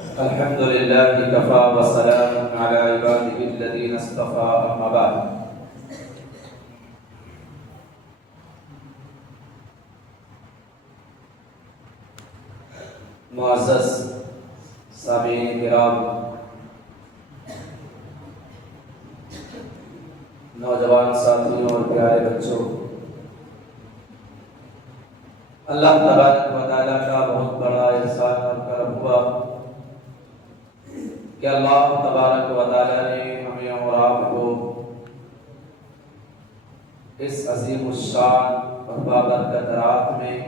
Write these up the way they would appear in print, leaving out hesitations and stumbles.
الحمد لله كفى وسلام على عباده الذين اصطفى أما بعد. معزز سامعین کرام، نوجوان ساتھیوں اور پیارے بچوں، اللہ تبارک و تعالیٰ کا بہت بڑا احسان اور کرم ہوا کہ اللہ تبارک و تعالیٰ نے ہمیں اور آپ کو اس عظیم الشان اور بابرکت رات میں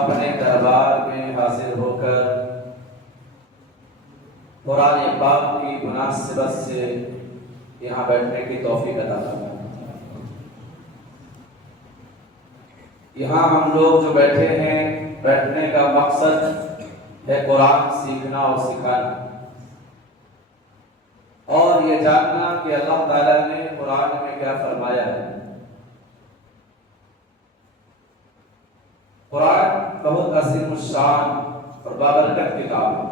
اپنے دربار میں حاضر ہو کر قرآن پاک کی مناسبت سے یہاں بیٹھنے کی توفیق عطا فرمائے. یہاں ہم لوگ جو بیٹھے ہیں، بیٹھنے کا مقصد ہے قرآن سیکھنا اور سکھانا، اور یہ جاننا کہ اللہ تعالیٰ نے قرآن میں کیا فرمایا ہے. قرآن بہت عظیم الشان اور بابرکت کتاب ہے.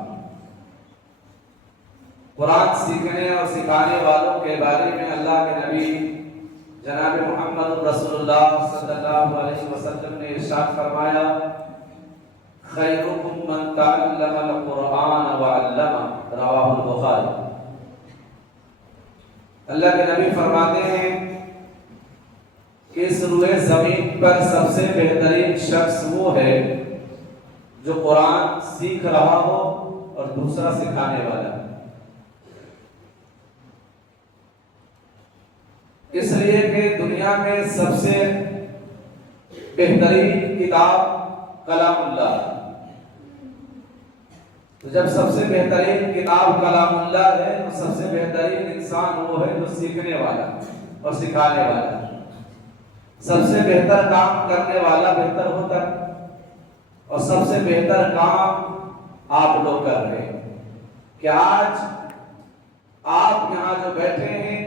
قرآن سیکھنے اور سکھانے والوں کے بارے میں اللہ کے نبی جناب محمد رسول اللہ صلی اللہ علیہ وسلم نے ارشاد فرمایا، خیرکم من تعلم القرآن وعلمہ، رواہ البخاری. اللہ کے نبی فرماتے ہیں کہ اس روئے زمین پر سب سے بہترین شخص وہ ہے جو قرآن سیکھ رہا ہو اور دوسرا سکھانے والا. اس لیے کہ دنیا میں سب سے بہترین کتاب کلام اللہ ہے. تو جب سب سے بہترین کتاب کلام اللہ ہے تو سب سے بہترین انسان وہ ہے جو سیکھنے والا اور سکھانے والا. سب سے بہتر کام کرنے والا بہتر ہوتا ہے، اور سب سے بہتر کام آپ لوگ کر رہے ہیں کہ آج آپ یہاں جو بیٹھے ہیں،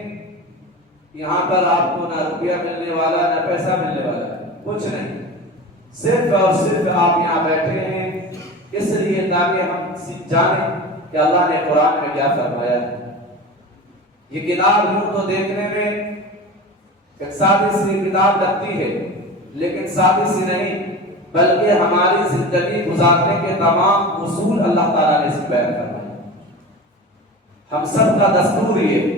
یہاں پر آپ کو نہ روپیہ ملنے والا نہ پیسہ ملنے والا ہے، کچھ نہیں. صرف اور صرف آپ یہاں بیٹھے ہیں اس لیے تاکہ ہم جانیں کہ اللہ نے قرآن میں کیا فرمایا ہے. یہ کتاب یوں تو دیکھنے میں ایک سادی سی کتاب لگتی ہے، لیکن سادی سی نہیں بلکہ ہماری زندگی گزارنے کے تمام اصول اللہ تعالیٰ نے اس میں بیان فرمائے. ہم سب کا دستور یہ،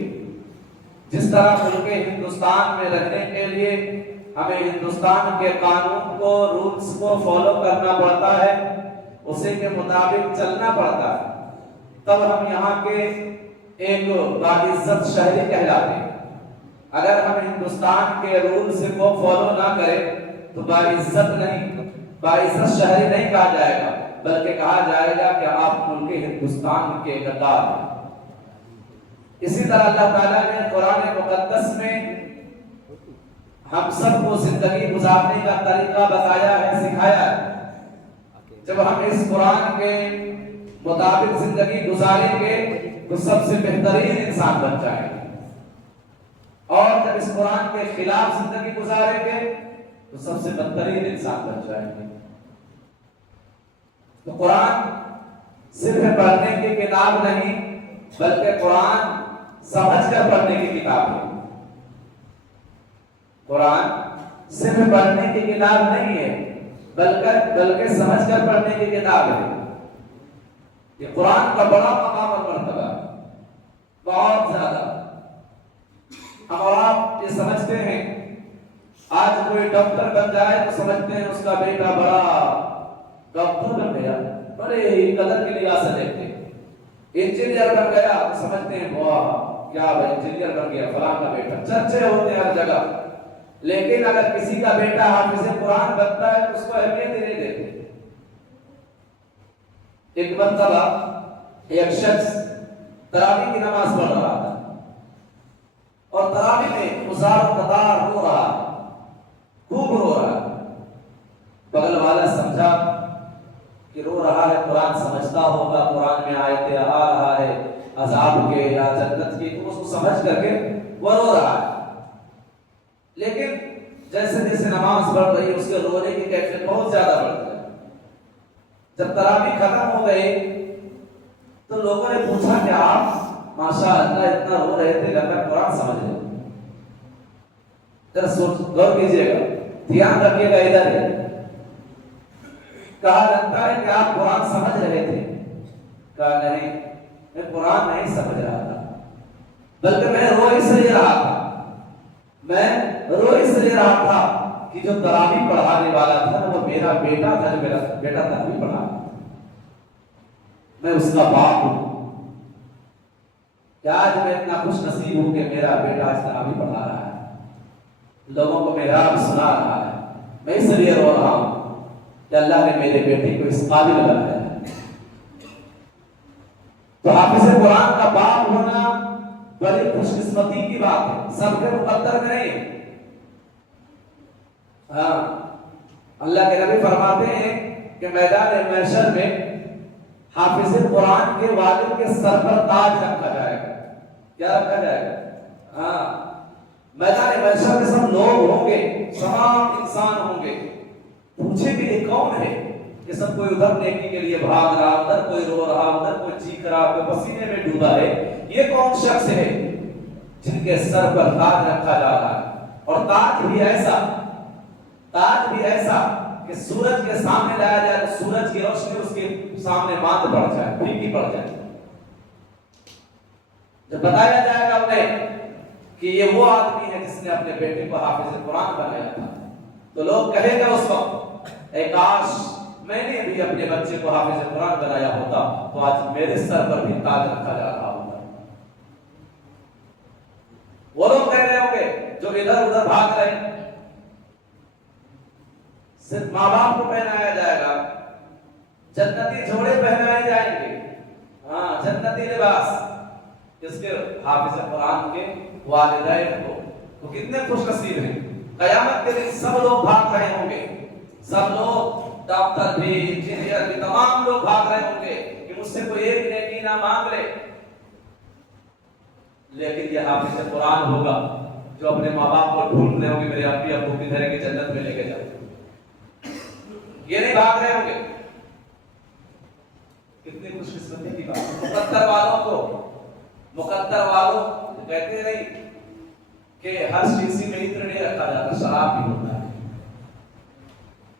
جس طرح ملک ہندوستان میں رہنے کے لیے ہمیں ہندوستان کے قانون کو، رولز کو فالو کرنا پڑتا ہے، اسی کے مطابق چلنا پڑتا ہے، تب ہم یہاں کے ایک باعزت شہری کہلاتے ہیں. اگر ہم ہندوستان کے رولز کو فالو نہ کریں تو باعزت نہیں، باعزت شہری نہیں کہا جائے گا، بلکہ کہا جائے گا کہ آپ ملک ہندوستان کے غدار ہیں. اسی طرح اللہ تعالیٰ نے قرآن مقدس میں ہم سب کو زندگی گزارنے کا طریقہ بتایا ہے، سکھایا ہے. جب ہم اس قرآن کے مطابق زندگی گزاریں گے تو سب سے بہترین انسان بن جائیں گے، اور جب اس قرآن کے خلاف زندگی گزاریں گے تو سب سے بدترین انسان بن جائیں گے. تو قرآن صرف پڑھنے کی کتاب نہیں بلکہ قرآن سمجھ کر پڑھنے کی کتاب ہے. قرآن صرف پڑھنے کی کتاب نہیں ہے بلکہ سمجھ کر پڑھنے کی کتاب ہے. یہ قرآن کا بڑا مقام اور مرتبہ ہے، بہت زیادہ. ہم اور آپ یہ سمجھتے ہیں، آج کوئی ڈاکٹر بن جائے تو سمجھتے ہیں اس کا بیٹا بڑا ڈاکٹر بن گیا، بڑے ہی قدر کی نگاہ سے دیکھتے ہیں. انجینئر بن گیا تو سمجھتے ہیں واہ کیا انجینئر بن گیا فلاں کا بیٹا، چرچے ہوتے ہیں ہر جگہ. لیکن اگر کسی کا بیٹا حافظ قرآن بنتا ہے تو اس کو اہمیت ہی نہیں دیتے. ایک مرتبہ ایک شخص تراویح کی نماز پڑھ رہا تھا اور تراویح میں مزار قطار رو رہا، خوب رو رہا. بغل والا سمجھا کہ رو رہا ہے قرآن سمجھتا ہوگا، قرآن میں آیتیں آ رہا ہے عذاب کے یا جنت کی، تو اس کو سمجھ کر کے وہ رو رہا ہے. لیکن جیسے جیسے نماز بڑھ رہی ہے اس کے رونے کی کیفیت بہت زیادہ بڑھ رہی ہے. جب تراویح ختم ہو گئی تو لوگوں نے پوچھا کہ آپ ماشاء اللہ اتنا رو رہے تھے، لگتا ہے قرآن سمجھ رہے، ذرا غور کیجیے گا، دھیان رکھیے گا ادھر ہے، کہا لگتا ہے کہ آپ قرآن سمجھ رہے تھے، کہا نہیں میں قرآن نہیں سمجھ رہا تھا، بلکہ میں رو اس لیے رہا تھا، میں رو اس لیے رہا تھا کہ جو تراویح پڑھانے والا تھا وہ میرا بیٹا تھا، جو میرا بیٹا تراویح پڑھا، میں اس کا باپ ہوں، کہ آج میں اتنا خوش نصیب ہوں کہ میرا بیٹا اس تراویح پڑھا رہا ہے، لوگوں کو محراب سنا رہا ہے، میں اس لیے رو رہا ہوں کہ اللہ نے میرے بیٹے کو اس قابل بنایا ہے۔ تو حافظ قرآن کا باپ ہونا بڑی خوش قسمتی کی بات ہے، سب کے مقدر میں نہیں ہے۔ ہاں اللہ کے نبی فرماتے ہیں کہ میدان محشر میں حافظ قرآن کے والد کے سر پر تاج رکھا جائے گا۔ کیا رکھا جائے گا؟ ہاں میدان محشر میں سب لوگ ہوں گے، تمام انسان ہوں گے، پوچھیں گے یہ کون ہے؟ کہ سب کوئی ادھر نیکی کے لیے بھاگ رہا، ادھر کوئی رو رہا، ادھر کوئی چیخ رہا، کوئی پسینے میں ڈوبا ہے، یہ کون شخص ہے جن کے سر پر تاج رکھا جا رہا ہے؟ اور تاج بھی ایسا کہ سورج کے سامنے لایا جائے تو سورج کی روشنی اس کے سامنے ماند پڑ جائے، پھیکی پڑ جائے۔ جب بتایا جائے گا انہیں کہ یہ وہ آدمی ہے جس نے اپنے بیٹے کو حافظ قرآن بنایا تھا، تو لوگ کہیں گے اس وقت اے کاش میں نے بھی اپنے بچے کو حافظ قرآن بنایا ہوتا تو آج میرے سر پر بھی تاج رکھا جا رہا ہوتا۔ وہ لوگ کہہ رہے ہوں گے جو ادھر ادھر بھاگ رہے ہیں، صرف ماں باپ کو پہنایا جائے گا، جنتی جوڑے پہنائے جائیں گے، ہاں جنتی لباس، جس کے حافظ قرآن کے والدین کو، وہ کتنے خوش نصیب ہیں۔ قیامت کے دن سب لوگ بھاگ رہے ہوں گے، سب لوگ، ڈاکٹر بھی، انجینئر بھی، تمام لوگ بھاگ رہے ہوں گے کہ مجھ سے کوئی ایک نیکی نہ مانگ لے، لیکن یہ حافظ قرآن ہوگا جو اپنے ماں باپ کو ڈھونڈ رہے ہوں گے، میرے اپی ابو کی گھر کی جنت میں لے کے جاؤ، یہ نہیں بھاگ رہے ہوں گے۔ کتنی خوش قسمتی کی بات۔ مقدر والوں کہتے نہیں کہ ہر شیشی میں عطر نہیں رکھا جاتا، شراب بھی ہوتا ہے،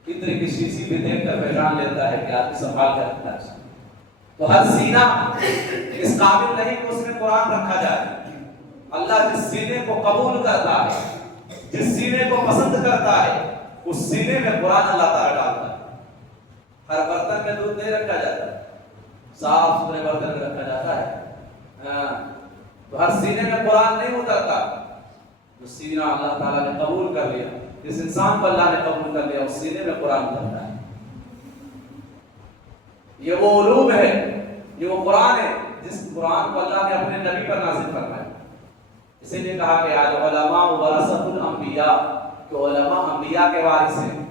عطر کی شیشی بھی دیکھ کر پہچان لیتا ہے کہ آدمی سنبھال کر رکھتا ہے، تو ہر سینہ اس قابل نہیں کہ اس میں قرآن رکھا جائے۔ اللہ جس سینے کو قبول کرتا ہے، جس سینے کو پسند کرتا ہے، اس سینے میں قرآن اللہ تعالیٰ ڈالتا ہے۔ ہر برتن میں دودھ نہیں رکھا جاتا، صاف ستھرے برتن میں رکھا جاتا ہے، تو ہر سینے میں قرآن نہیں اترتا۔ جو سینہ اللہ تعالیٰ نے قبول کر لیا، جس انسان کو اللہ نے قبول کر لیا، اس سینے میں قرآن اترتا ہے۔ یہ وہ علوم ہے، یہ وہ قرآن ہے جس قرآن کو اللہ نے اپنے نبی پر نازل فرمایا۔ اسی لیے کہا کہ العلماء ورثۃ الانبیاء، کہ علماء انبیاء کے وارث ہیں۔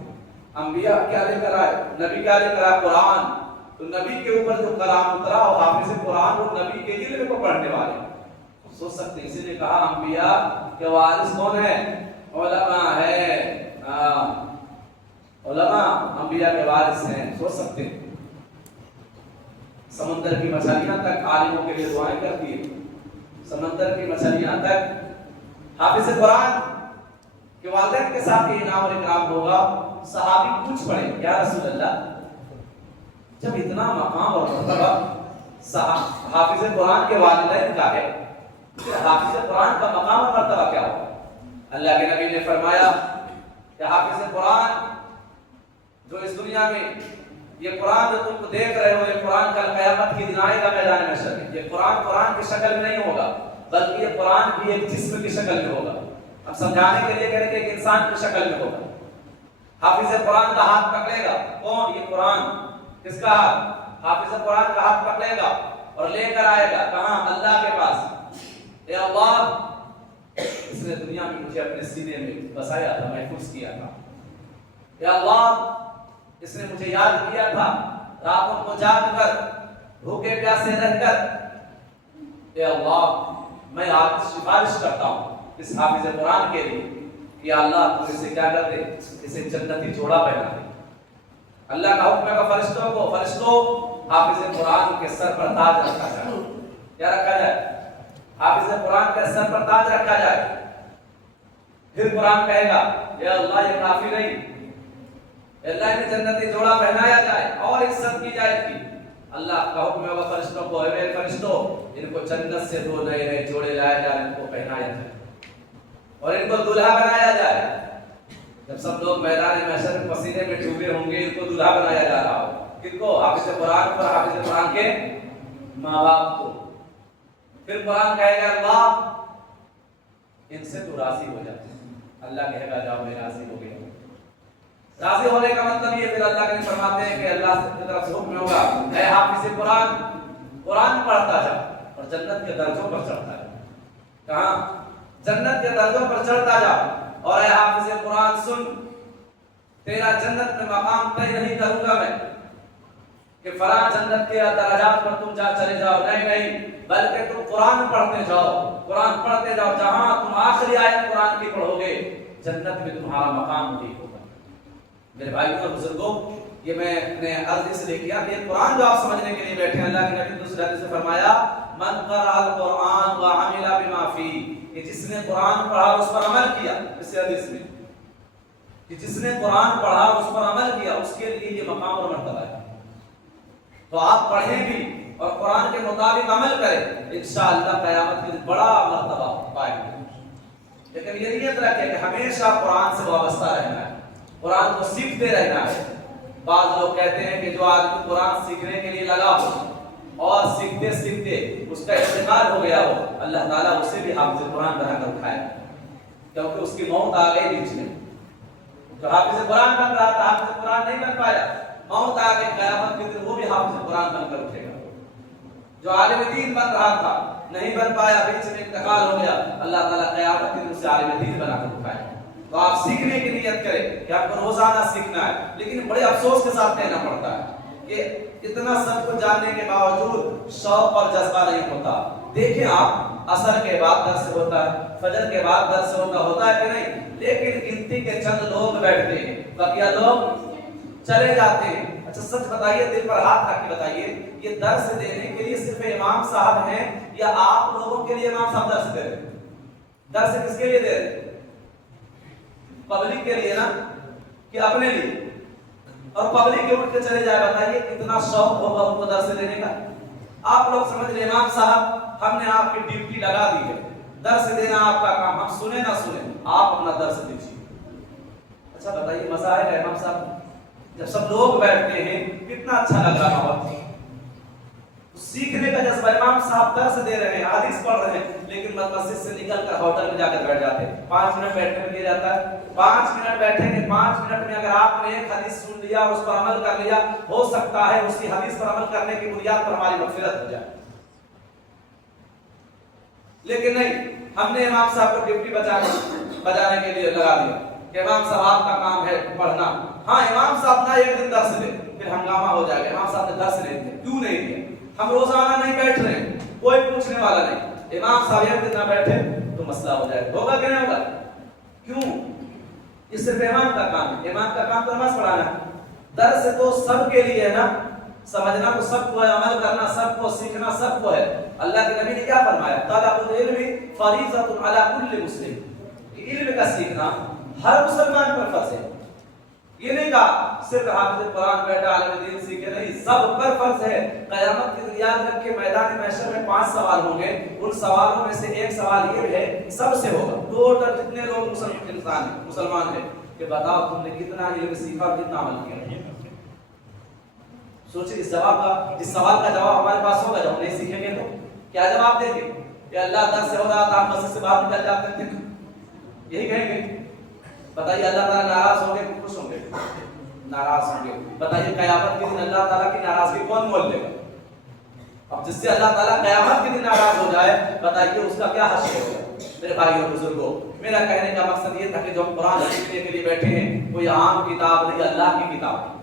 انبیاء کیا لے کر آئے؟ نبی کیا لے کر آئے؟ قرآن۔ تو نبی کے اوپر جو کلام اترا اور حافظ قرآن وہ نبی کے علم کو پڑھنے والے سوچ سکتے ہیں۔ اسی لیے کہا انبیاء کے وارث کون ہے؟ علماء ہے، علماء انبیاء کے وارث ہیں، سوچ سکتے ہیں۔ سمندر کی مچھلیاں تک عالموں کے لیے دعائیں کرتی ہیں، سمندر کی مچھلیاں تک حافظ قرآن کے والدین کے ساتھ یہ انعام اور اکرام ہوگا۔ صحابی پوچھ پڑے یا رسول اللہ، جب اتنا مقام اور مرتبہ حافظ قرآن کے والدین کا ہے، حافظ قرآن کا مقام اور مرتبہ کیا ہوگا؟ اللہ کے نبی نے فرمایا کہ حافظ قرآن جو اس دنیا میں یہ قرآن جو تم کو دیکھ رہے ہو، یہ قرآن کل قیامت کی دن آئے گا میدان محشر میں۔ یہ قرآن کی شکل میں نہیں ہوگا، بلکہ یہ قرآن بھی ایک جسم کی شکل میں ہوگا۔ اب سمجھانے کے لیے کہہ رہے کہ ایک انسان کی شکل میں ہوگا۔ حافظ قرآن کا ہاتھ پکڑے گا کون؟ یہ قرآن۔ کس کا ہاتھ؟ حافظ قرآن کا ہاتھ پکڑے گا اور لے کر آئے گا کہاں؟ اللہ کے پاس۔ اے اللہ، اس نے دنیا میں مجھے اپنے سینے میں بسایا تھا، محفوظ کیا تھا۔ اے اللہ، اس نے مجھے یاد کیا تھا راتوں کو جاگ کر، بھوکے پیاسے رہ کر۔ اے اللہ، میں آپ سے سفارش کرتا ہوں اس حافظ قرآن کے لیے کہ اللہ تو اسے کیا کر دے، اسے جنتی جوڑا پہنا دے۔ اللہ کا حکم ہے فرشتوں حافظ قرآن کے سر پر تاج رکھا جائے. کیا رکھا جائے؟ حافظ قرآن کے سر پر تاج رکھا جائے. پھر قرآن کہے گا یا اللہ یہ کافی نہیں، اللہ نے جنتی جوڑا پہنایا جائے اور عزت کی جائے اس کی. اللہ کا حکم ہوگا فرشتوں کو، اے میرے فرشتوں ان کو جنت سے 2 نئے جوڑے لائے جائیں، ان کو پہنایا جائے اور ان کو دلہا بنایا جائے. جب سب لوگ میدان محشر میں پسینے میں ڈوبے ہوں گے، ان کو دلہا بنایا جا رہا ہو. کن کو؟ حافظ قرآن پر، حافظ قرآن کے ماں باپ کو. پھر قرآن کہے گا اللہ ان سے تو راضی ہو جاتے. اللہ کہے گا جاؤ میں راضی ہو گیا. راضی ہونے کا مطلب یہ پھر اللہ کے فرماتے ہیں کہ اللہ کی طرف سے حکم ہوگا اے حافظ قرآن، قرآن پڑھتا جا اور جنت کے درجوں پر چڑھتا جا. کہاں؟ جنت کے درجوں پر چڑھتا جا. اور اے حافظ قرآن سن، تیرا جنت میں مقام طے نہیں کروں گا میں کہ فلاں جنت کے درجات پر تم جا چلے جاؤ. نہیں، بلکہ تم قرآن پڑھتے جاؤ، قرآن پڑھتے جاؤ. جہاں تم آخری آیت قرآن کی پڑھو گے جنت میں تمہارا مقام ٹھیک ہوگا. میرے بھائیوں اور بزرگوں، یہ میں اپنے عرض اس لیے کیا کہ قرآن جو آپ سمجھنے کے لیے بیٹھے ہیں، اللہ کے نبی دوسرے حدیث میں فرمایا من قرأ القرآن وعمل بما فيه، کہ جس نے قرآن پڑھا اور اس پر عمل کیا. اس حدیث میں کہ جس نے قرآن پڑھا اور اس پر عمل کیا اس کے لیے یہ مقام اور مرتبہ ہے. تو آپ پڑھیں بھی اور قرآن کے مطابق عمل کریں، انشاءاللہ قیامت کے بڑا مرتبہ پائیں گے. لیکن یہ نیت رکھیں کہ ہمیشہ قرآن سے وابستہ رہنا ہے، قرآن کو سیکھتے رہنا ہے. بعض لوگ کہتے ہیں کہ جو آدمی قرآن سیکھنے کے لیے لگا ہو اور سیکھتے سیکھتے اس کا انتقال ہو گیا ہو، اللہ تعالیٰ اسے بھی حافظ قرآن بنا کر اٹھائے، کیونکہ اس کی موت آ گئی بیچ میں. جو حافظ قرآن بن رہا تھا حافظ قرآن نہیں بن پایا، موت آ گئی، قیامت کے دن وہ بھی حافظ قرآن بن کر اٹھے گا. جو عالم دین بن رہا تھا نہیں بن پایا، بیچ میں انتقال ہو گیا، اللہ تعالیٰ قیامت کے دن اسے عالم دین بنا کر اٹھائے. تو آپ سیکھنے کی نیت کریں کہ آپ کو روزانہ سیکھنا ہے. لیکن بڑے افسوس کے ساتھ کہنا پڑتا ہے کہ اتنا سب کچھ جاننے کے باوجود شوق اور جذبہ نہیں ہوتا. دیکھیں آپ، عصر کے بعد درس ہوتا ہے، فجر کے بعد درس ہوتا ہے کہ نہیں، لیکن گنتی کے چند لوگ بیٹھتے ہیں، بقیہ لوگ چلے جاتے ہیں. اچھا سچ بتائیے، دل پر ہاتھ رکھ کے بتائیے، یہ درس دینے کے لیے صرف امام صاحب ہیں یا آپ لوگوں کے لیے امام صاحب درس دے رہے ہیں؟ درس کس کے لیے دے رہے ہیں؟ پبلک کے لیے نا، کہ اپنے لیے؟ اور پبلک کے اٹھ کے چلے جائے، بتائیے کتنا شوق ہوگا ان کو درس دینے کا. آپ لوگ سمجھ لیں امام صاحب ہم نے آپ کی ڈیوٹی لگا دی ہے، درس دینا آپ کا کام، ہم سنیں نہ سنیں آپ اپنا درس دیجیے. اچھا بتائیے مزہ آئے گا امام صاحب جب سب لوگ بیٹھتے ہیں؟ کتنا اچھا لگ رہا ہوگا. سیکھنے کا جذبہ، امام صاحب درس دے رہے ہیں، حدیث پڑھ رہے ہیں، لیکن مسجد سے نکل کر ہوٹل میں جا کر بیٹھ جاتے ہیں. 5 منٹ بیٹھنے میں دیا جاتا ہے، 5 منٹ بیٹھیں گے، 5 منٹ میں اگر آپ نے ایک حدیث سن لیا اور اس پر عمل کر لیا، ہو سکتا ہے اسی حدیث پر عمل کرنے کی بنیاد پر ہماری مغفرت ہو جائے. لیکن نہیں، ہم نے امام صاحب کو ڈیوٹی بجانے کے لیے لگا دیا کہ امام صاحب کا کام ہے پڑھنا. ہاں امام صاحب نہ ایک دن درس دے، پھر ہنگامہ ہو جائے گا، امام صاحب نے درس نہیں دیا. کیوں نہیں دیا؟ ہم روزانہ نہیں بیٹھ رہے ہیں، کوئی پوچھنے والا نہیں. امام صاحب ایک دن نہ بیٹھے تو مسئلہ ہو جائے گا. ہوگا کہ نہیں ہوگا؟ کیوں؟ یہ صرف امام کا کام ہے. امام کا کام تو نماز پڑھانا ہے. درس تو سب کے لیے ہے نا، سمجھنا تو سب کو ہے، عمل کرنا سب کو، سیکھنا سب کو ہے. اللہ کے نبی نے کیا فرمایا؟ طلب العلم فریضۃ علی کل مسلم. علم کا سیکھنا ہر مسلمان پر فرض ہے. یہ نہیں کہا صرف حافظ قرآن بیٹا عالم دین سیکھے، نہیں، سب پر فرض ہے. قیامت کے دن یاد رکھ کے میدان محشر میں 5 سوال ہوں گے، ان سوالوں میں سے ایک سوال یہ ہے سب سے ہوگا، ٹوٹل جتنے لوگ مسلمان ہیں، کہ بتاؤ تم نے کتنا علم سیکھا اور کتنا عمل کیا. سوچیں اس سوال کا جواب ہمارے پاس ہوگا. جب ہم نہیں سیکھیں گے تو کیا جواب دیں گے؟ کہ اللہ درس سے ہو رہا تھا، ہم مسجد سے باہر نکل جاتے تھے، یہی کہیں گے؟ بتائیے اللہ تعالیٰ ناراض ہوں گے کہ خوش ہوں گے؟ ناراض ہوں گے. بتائیے قیامت کے دن اللہ تعالیٰ کی ناراضگی کون مول لے گا؟ اب جس سے اللہ تعالیٰ قیامت کے دن ناراض ہو جائے، بتائیے اس کا کیا حشر ہوگا؟ میرے بھائیوں اور بزرگوں، میرا کہنے کا مقصد یہ تھا کہ جو ہم قرآن سیکھنے کے لیے بیٹھے ہیں، کوئی عام کتاب نہیں، اللہ کی کتاب ہے،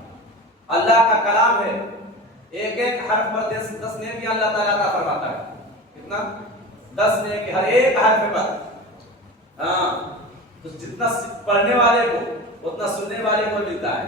اللہ کا کلام ہے. ایک ایک حرف پر 10 نیکیاں اللہ تعالیٰ عطا فرماتا ہے. کتنا؟ 10 نیکی ہر ایک حرف پر. ہاں، تو جتنا پڑھنے والے کو اتنا سننے والے کو ملتا ہے.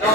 9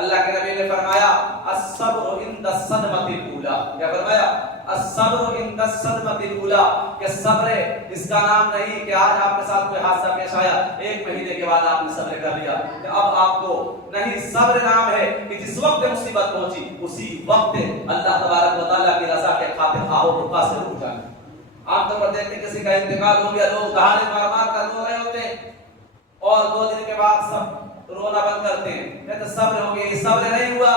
اللہ کے نبی نے فرمایا الصبر عند الصدمۃ الاولی، کیا فرمایا؟ الصبر عند الصدمۃ الاولی، کہ صبر اس کا نام نہیں کہ آج آپ کے ساتھ کوئی حادثہ پیش آیا، ایک مہینے کے بعد آپ نے صبر کر لیا کہ اب آپ کو نہیں، صبر نام ہے کہ جس وقت مصیبت پہنچی اسی وقت اللہ تبارک و تعالیٰ کی رضا کے خاطر آہو رکا سے رک جانا۔ عام طور پر دیکھتے ہیں کسی کا انتقال ہو گیا، لوگ دہاڑے مار مار کر رو رہے ہوتے ہیں اور 2 دن کے بعد سب رونا بند کرتے ہیں، کہتے صبر ہو گیا، صبر نہیں ہوا۔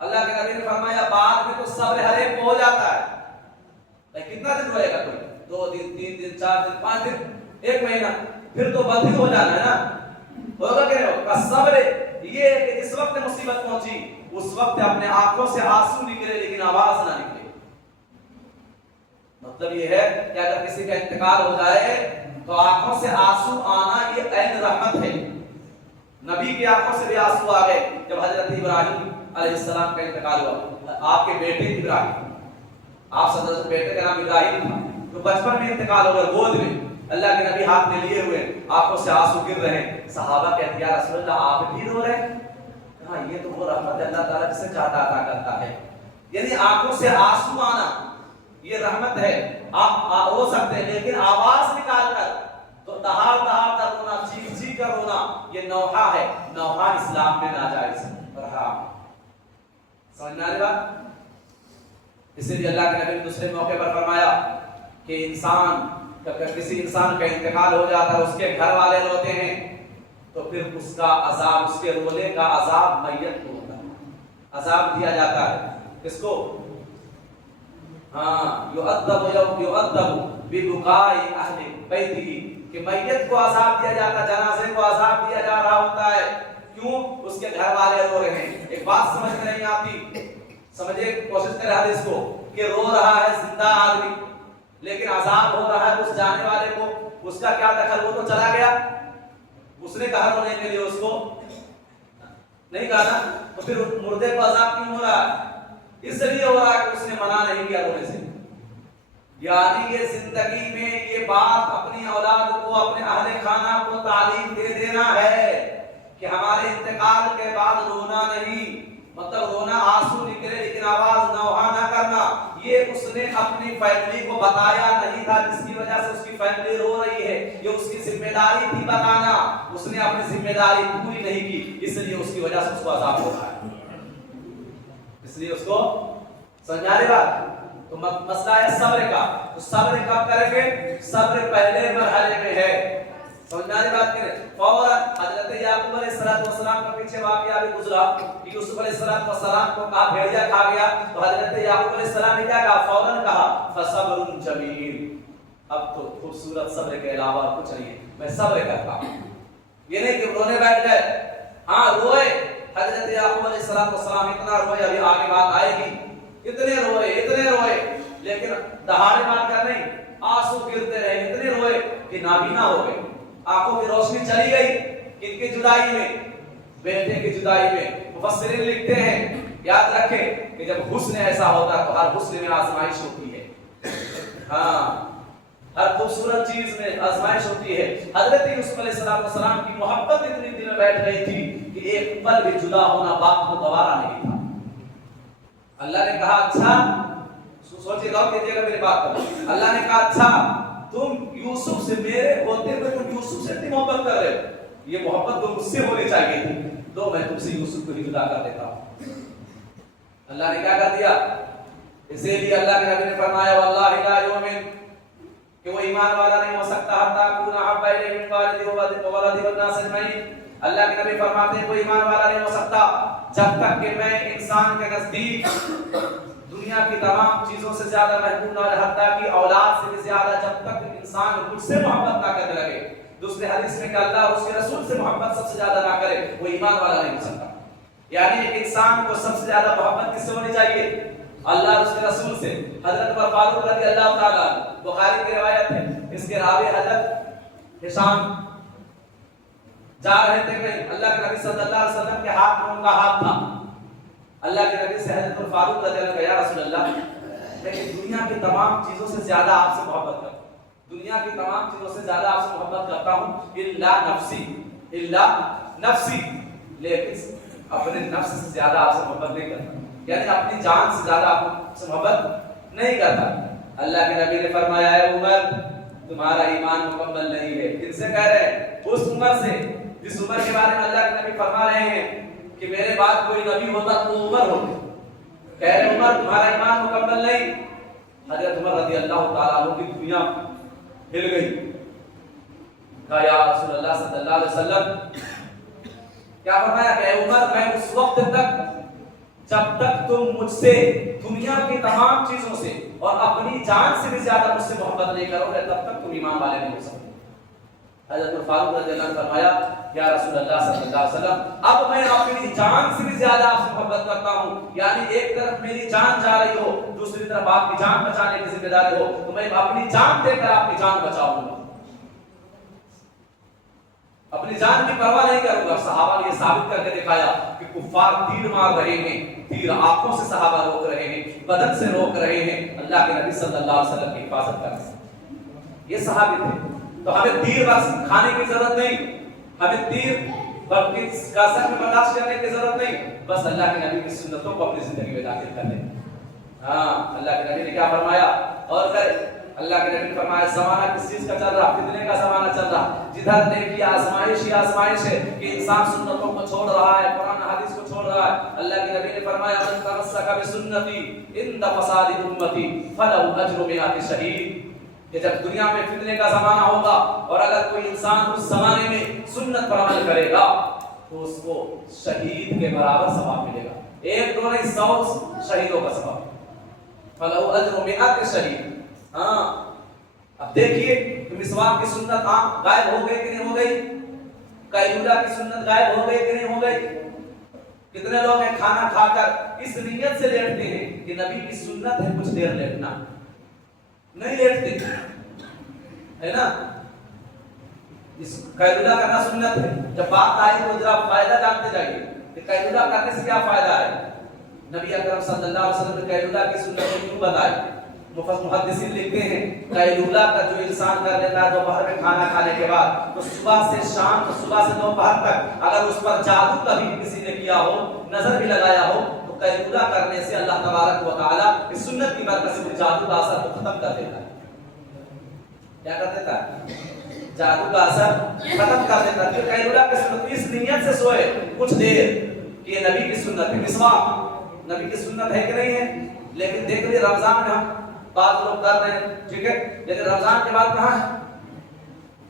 اللہ کے نبی نے فرمایا بعد میں تو صبر ہر ایک کو ہو جاتا ہے، لیکن کتنا دن روئے گا کوئی؟ 2 دن 3 دن 4 دن 5 دن 1 مہینہ، پھر تو بند ہی ہو جانا ہے نا، ہوگا کہ نہیں ہوگا؟ صبر یہ ہے کہ جس وقت مصیبت پہنچی اس وقت اپنے آنکھوں سے آنسو نکلے لیکن آواز نہ نکلے۔ مطلب یہ ہے کہ اگر کسی کا انتقال ہو جائے تو آنکھوں سے آنسو آنا یہ عین رحمت ہے۔ نبی کی آنکھوں سے بھی آنسو آ گئے جب حضرت ابراہیم علیہ السلام کا انتقال ہوا۔ آپ کے بیٹے ابراہیم، آپ صلی اللہ علیہ وسلم بیٹے کا نام ابراہیم تھا، تو بچپن میں انتقال ہو گیا، گود میں اللہ کے نبی ہاتھ میں لیے ہوئے، آنکھوں سے آنسو گر رہے ہیں۔ صحابہ کہتے ہیں یا رسول اللہ آپ بھی رو رہے ہیں؟ کہا یہ تو وہ رحمت اللہ تعالیٰ جسے چاہتا عطا کرتا ہے، یعنی آنکھوں سے آنسو آنا یہ رحمت ہے۔ آپ رو سکتے ہیں لیکن آواز نکال کر تو دہاڑ دہاڑ کر رونا، چیخ چیخ کر رونا یہ نوحہ ہے، نوحہ اسلام میں ناجائز ہے اور حرام۔ سمجھنا ہے بات؟ اسی لیے اللہ کے نبی نے دوسرے موقع پر فرمایا کہ کسی انسان کا انتقال ہو جاتا ہے، اس کے گھر والے روتے ہیں تو پھر اس کا عذاب، اس کے رونے کا عذاب میت کو ہوتا ہے، عذاب دیا جاتا ہے کس کو؟ ہاں یعذب ببکاء اہل بیتہ، کہ میت کو عذاب دیا جاتا، جنازے کو عذاب دیا جا رہا ہوتا ہے، کیوں؟ اس کے گھر والے رو رہے ہیں۔ ایک بات سمجھ میں نہیں آتی، سمجھے، کوشش کرے حدیث کو کہ رو رہا ہے زندہ آدمی لیکن عذاب ہو رہا ہے اس جانے والے کو، اس کا کیا دخل؟ وہ تو چلا گیا، اس نے کہا رونے کے لیے، اس کو نہیں کہا نا، تو پھر مردے کو عذاب کیوں ہو رہا ہے؟ اس لیے ہو رہا ہے کہ اس نے منع نہیں کیا رونے سے۔ یعنی یہ زندگی میں یہ بات اپنی اولاد کو، اپنے اہل خانہ کو تعلیم دے دینا ہے کہ ہمارے انتقال کے بعد رونا نہیں، مطلب رونا آنسو نکلے لیکن آواز نوحہ نہ کرنا، یہ اس نے اپنی فیملی کو بتایا نہیں تھا جس کی وجہ سے اس کی فیملی رو رہی ہے، یہ اس کی ذمہ داری تھی بتانا، اس نے اپنی ذمہ داری پوری نہیں کی، اس لیے اس کی وجہ سے اس کو عذاب ہو رہا ہے، اس لیے اس کو سمجھا رہے بات۔ تو مسئلہ ہے صبر کا، تو صبر کب کریں گے؟ صبر پہلے مرحلے میں ہے، سمجھنا رہی بات کریں۔ فوراً حضرت یعقوب علیہ السلام کا پیچھے واقعہ بھی گزرا، یوسف علیہ السلام کو کہا بھیڑیا کھا گیا، تو حضرت یعقوب علیہ السلام نے کیا کہا؟ فوراً کہا فصبر جمیل، اب تو خوبصورت صبر کے علاوہ کچھ نہیں ہے، میں صبر کرتا ہوں۔ یہ نہیں کہ رونے بیٹھ گئے، ہاں روئے، حضرت یعقوب علیہ السلام اتنا روئے، ابھی آگے بات آئے گی، اتنے روئے لیکن دہاڑے مار کر نہیں، آنسو گرتے رہے، اتنے روئے کہ نابینا ہو گئے، آنکھوں کی روشنی چلی گئی، کن کی جدائی میں؟ بیٹے کی جدائی میں۔ مفسرین لکھتے ہیں یاد رکھیں کہ جب حسن ایسا ہوتا ہے تو ہر حسن میں آزمائش ہوتی ہے، ہاں ہر خوبصورت چیز میں آزمائش ہوتی ہے۔ حضرت یوسف علیہ السلام کی محبت اتنی دل میں بیٹھ گئی تھی کہ ایک پل بھی جدا ہونا باپ کو گوارا نہیں تھا۔ اللہ نے کہا اچھا، سوچے غور کیجیے گا میری بات پر، اللہ نے کہا اچھا تم یوسف سے، میرے ہوتے ہوئے تم یوسف سے اتنی محبت کر رہے ہو، یہ محبت تو مجھ سے ہونی چاہیے تھی، دو میں تم سے یوسف کو ہی جدا کر دیتا ہوں۔ اللہ نے کیا کر دیا؟ اسی لیے اللہ کے نبی نے فرمایا واللہ لا یؤمن، کہ وہ ایمان والا نہیں ہو سکتا حتی اکون احب الیہ من والدی وولدی والناس اجمعین۔ اللہ کے نبی فرماتے ہیں وہ ایمان والا نہیں ہو سکتا جب تک کہ میں انسان کے نزدیک دنیا کی تمام چیزوں سے زیادہ محبوب نہ رہے، حتیٰ کہ اولاد سے بھی زیادہ، جب تک انسان مجھ سے محبت نہ کرنے لگے۔ دوسرے حدیث میں کہ اللہ اور اس کے رسول سے محبت سب سے زیادہ نہ کرے، وہ ایمان والا نہیں ہو سکتا۔ یعنی ایک انسان کو سب سے زیادہ محبت کس سے ہونی چاہیے؟ اللہ اور اس کے رسول سے۔ حضرت عمر فاروق رضی اللہ تعالیٰ، بخاری کی روایت ہے، اس کے راوی حضرت ہشام جا رہے تھے کہیں، اللہ کے نبی صلی اللہ علیہ وسلم کے ہاتھ میں ان کا ہاتھ تھا، اللہ کے نبی سے حضرت عمر فاروق رضی اللہ عنہ یا رسول اللہ میں دنیا کی تمام چیزوں سے زیادہ آپ سے محبت کرتا ہوں، دنیا کی تمام چیزوں سے زیادہ آپ سے محبت کرتا ہوں الا نفسی، لیکن اپنے نفس سے زیادہ آپ سے محبت نہیں کرتا، یعنی اپنی جان سے زیادہ آپ سے محبت نہیں کرتا۔ اللہ کے نبی نے فرمایا ہے عمر تمہارا ایمان مکمل نہیں ہے۔ کن سے کہہ رہے ہیں؟ اس عمر سے جس عمر کے بارے میں اللہ کے نبی فرما رہے ہیں کہ میرے بعد کوئی نبی ہوتا تو عمر ہوتا۔ کہہ رہے عمر تمہارا ایمان مکمل نہیں۔ حضرت عمر رضی اللہ تعالیٰ عنہ کی دنیا ہل گئی، کہا یا رسول اللہ صلی اللہ علیہ وسلم، کیا فرمایا کہ اے عمر میں اس وقت تک جب تک تم مجھ سے دنیا کی تمام چیزوں سے اور اپنی جان سے بھی زیادہ مجھ سے محبت نہیں کرو گے تب تک تم ایمان والے نہیں ہو سکتے۔ حضرت فاروق رضی اللہ عنہ نے فرمایا یا رسول اللہ صلی اللہ علیہ وسلم اب میں اپنی جان سے بھی زیادہ آپ سے محبت کرتا ہوں، یعنی ایک طرف میری جان جا رہی ہو دوسری طرف آپ کی جان بچانے کی ذمہ داری ہو تو میں اپنی جان دے کر آپ کی جان بچاؤں گا، اپنی جان کی پرواہ نہیں کروں گا۔ صحابہ نے یہ ثابت کر کے دکھایا کہ کفار تیر مار رہے ہیں، تیر آنکھوں سے صحابہ روک رہے ہیں، بدن سے روک رہے ہیں، اللہ کے نبی صلی اللہ علیہ وسلم کی حفاظت کرنے، یہ صحابی تھے۔ تو ہمیں تیر بس کھانے کی ضرورت نہیں، ہمیں تیر کا سر میں برداشت کرنے کی ضرورت نہیں، بس اللہ کے نبی کی سنتوں کو اپنی زندگی میں داخل کر لیں۔ ہاں اللہ کے نبی نے کیا فرمایا اور پھر اللہ کے نبی نے فرمایا زمانہ کس چیز کا چل رہا؟ فتنے کا زمانہ چل رہا، جدھر دیکھیے آزمائش ہی آزمائش ہے کہ انسان سنتوں کو چھوڑ رہا ہے، قرآن حدیث کو چھوڑ رہا ہے۔ اللہ کے نبی نے فرمایا من تمسک بسنتی عند فساد امتی فلہ اجر مئات شہید، کہ جب دنیا میں فتنے کا زمانہ ہوگا اور اگر کوئی انسان اس زمانے میں سنت پر عمل کرے گا تو اس کو شہید کے برابر ثواب ملے گا، ایک دو نہیں 100 شہیدوں کا ثواب، فلہ اجر مئات شہید۔ ہاں اب دیکھیے کہ مسواک کی سنت غائب ہو گئی کہ نہیں ہو گئی؟ قیلولہ کی سنت غائب ہو گئی کہ نہیں ہو گئی؟ کتنے لوگ ہیں کھانا کھا کر اس نیت سے لیٹتے ہیں کہ نبی کی سنت ہے کچھ دیر لیٹنا، نہیں لیٹتے ہے نا، اس قیلولہ کرنا سنت ہے۔ جب بات آئی تو ذرا فائدہ جانتے جائیے کہ قیلولہ کرنے سے کیا فائدہ ہے۔ نبی اکرم صلی اللہ علیہ وسلم نے قیلولہ کی سنت کیوں بتائی؟ محدثین لکھتے ہیں قیلولہ کا جو انسان کر لیتا ہے دوپہر میں کھانا کھانے کے بعد تو صبح سے شام تو صبح سے دوپہر تک اگر اس پر جادو کبھی کسی نے کیا ہو نظر بھی لگایا ہو تو قیلولہ کرنے سے اللہ تبارک و تعالیٰ اس سنت کی برکت سے جادو کا اثر کو ختم کر دیتا ہے۔ کیا کر دیتا ہے؟ جادو کا اثر ختم کر دیتا ہے۔ قیلولہ کی سنت اس نیت سے سوئے کچھ دیر کہ یہ نبی کی سنت ہے۔ مسواک نبی کی سنت ہے کہ نہیں ہے؟ لیکن دیکھ لیے رمضان میں ہم بعض لوگ کر رہے ہیں، ٹھیک ہے، لیکن رمضان کے بعد کہاں ہے؟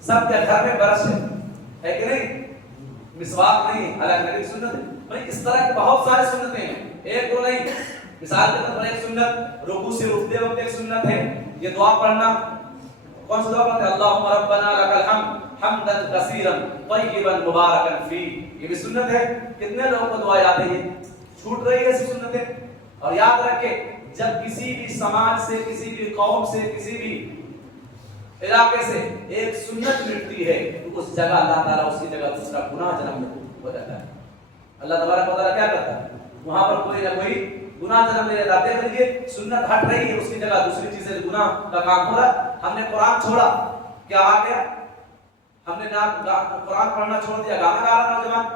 سب کے گھر میں برش ہے کہ نہیں؟ مسواک نہیں، اللہ کے نبی کی سنت ہے۔ بھائی اس طرح کے بہت سارے سنتیں ہیں، ایک دو نہیں۔ مثال کے طور پر ایک سنت رکوع سے اٹھتے وقت ایک سنت ہے یہ دعا پڑھنا۔ کون سی دعا پڑھتے ہیں؟ اللہم ربنا لک الحمد حمدا کثیرا طیبا مبارکا فیہ، یہ بھی سنت ہے۔ کتنے لوگوں کو دعا یاد ہے؟ یہ چھوٹ رہی ہے ایسی سنتیں۔ اور یاد رکھے جب کسی بھی سماج سے کسی بھی قوم سے کسی بھی علاقے سے ایک سنت مٹتی ہے تو اس جگہ اللہ تعالیٰ اس کی جگہ دوسرا گناہ جنم ہو جاتا ہے۔ اللہ تبارک و تعالیٰ کیا کرتا ہے؟ وہاں پر کوئی نہ کوئی گناہ جنم لے جاتا ہے۔ دیکھ لیجیے سنت ہٹ رہی ہے، اس کی جگہ دوسری چیزیں گناہ کا کام ہو رہا ہے۔ ہم نے قرآن چھوڑا، کیا آ گیا؟ ہم نے قرآن پڑھنا چھوڑ دیا، گانا گا رہا نوجوان،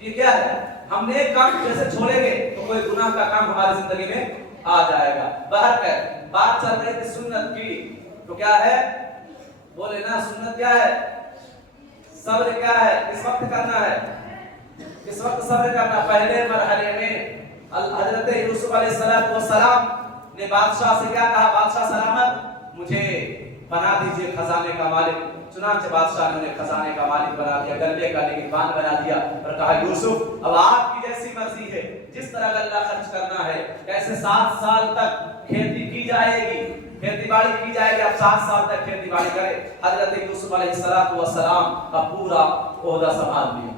یہ کیا ہے؟ ہم نے ایک کام جیسے چھوڑیں گے تو کوئی گناہ کا کام ہماری زندگی میں آ جائے گا۔ بہرکیف بات چل رہی تھی سنت کی، تو کیا ہے؟ بولے نا سنت کیا ہے؟ صبر کیا ہے؟ کس وقت کرنا ہے؟ کس وقت صبر کرنا؟ پہلے مرحلے میں حضرت یوسف علیہ السلام نے بادشاہ سے کیا کہا؟ بادشاہ سلامت مجھے بنا دیجئے خزانے کا مالک۔ چنانچہ بادشاہ نے انہیں خزانے کا مالک بنا دیا، گلے کا نگہبان بنا دیا اور کہا یوسف اب آپ کی جیسی مرضی ہے، جس طرح اللہ خرچ کرنا ہے، کیسے 7 سال تک کھیتی کی جائے گی، کھیتی باڑی کی جائے گی، اب 7 سال تک کھیتی باڑی کرے۔ حضرت یوسف علیہ السلام کا پورا عہدہ سنبھال لیا۔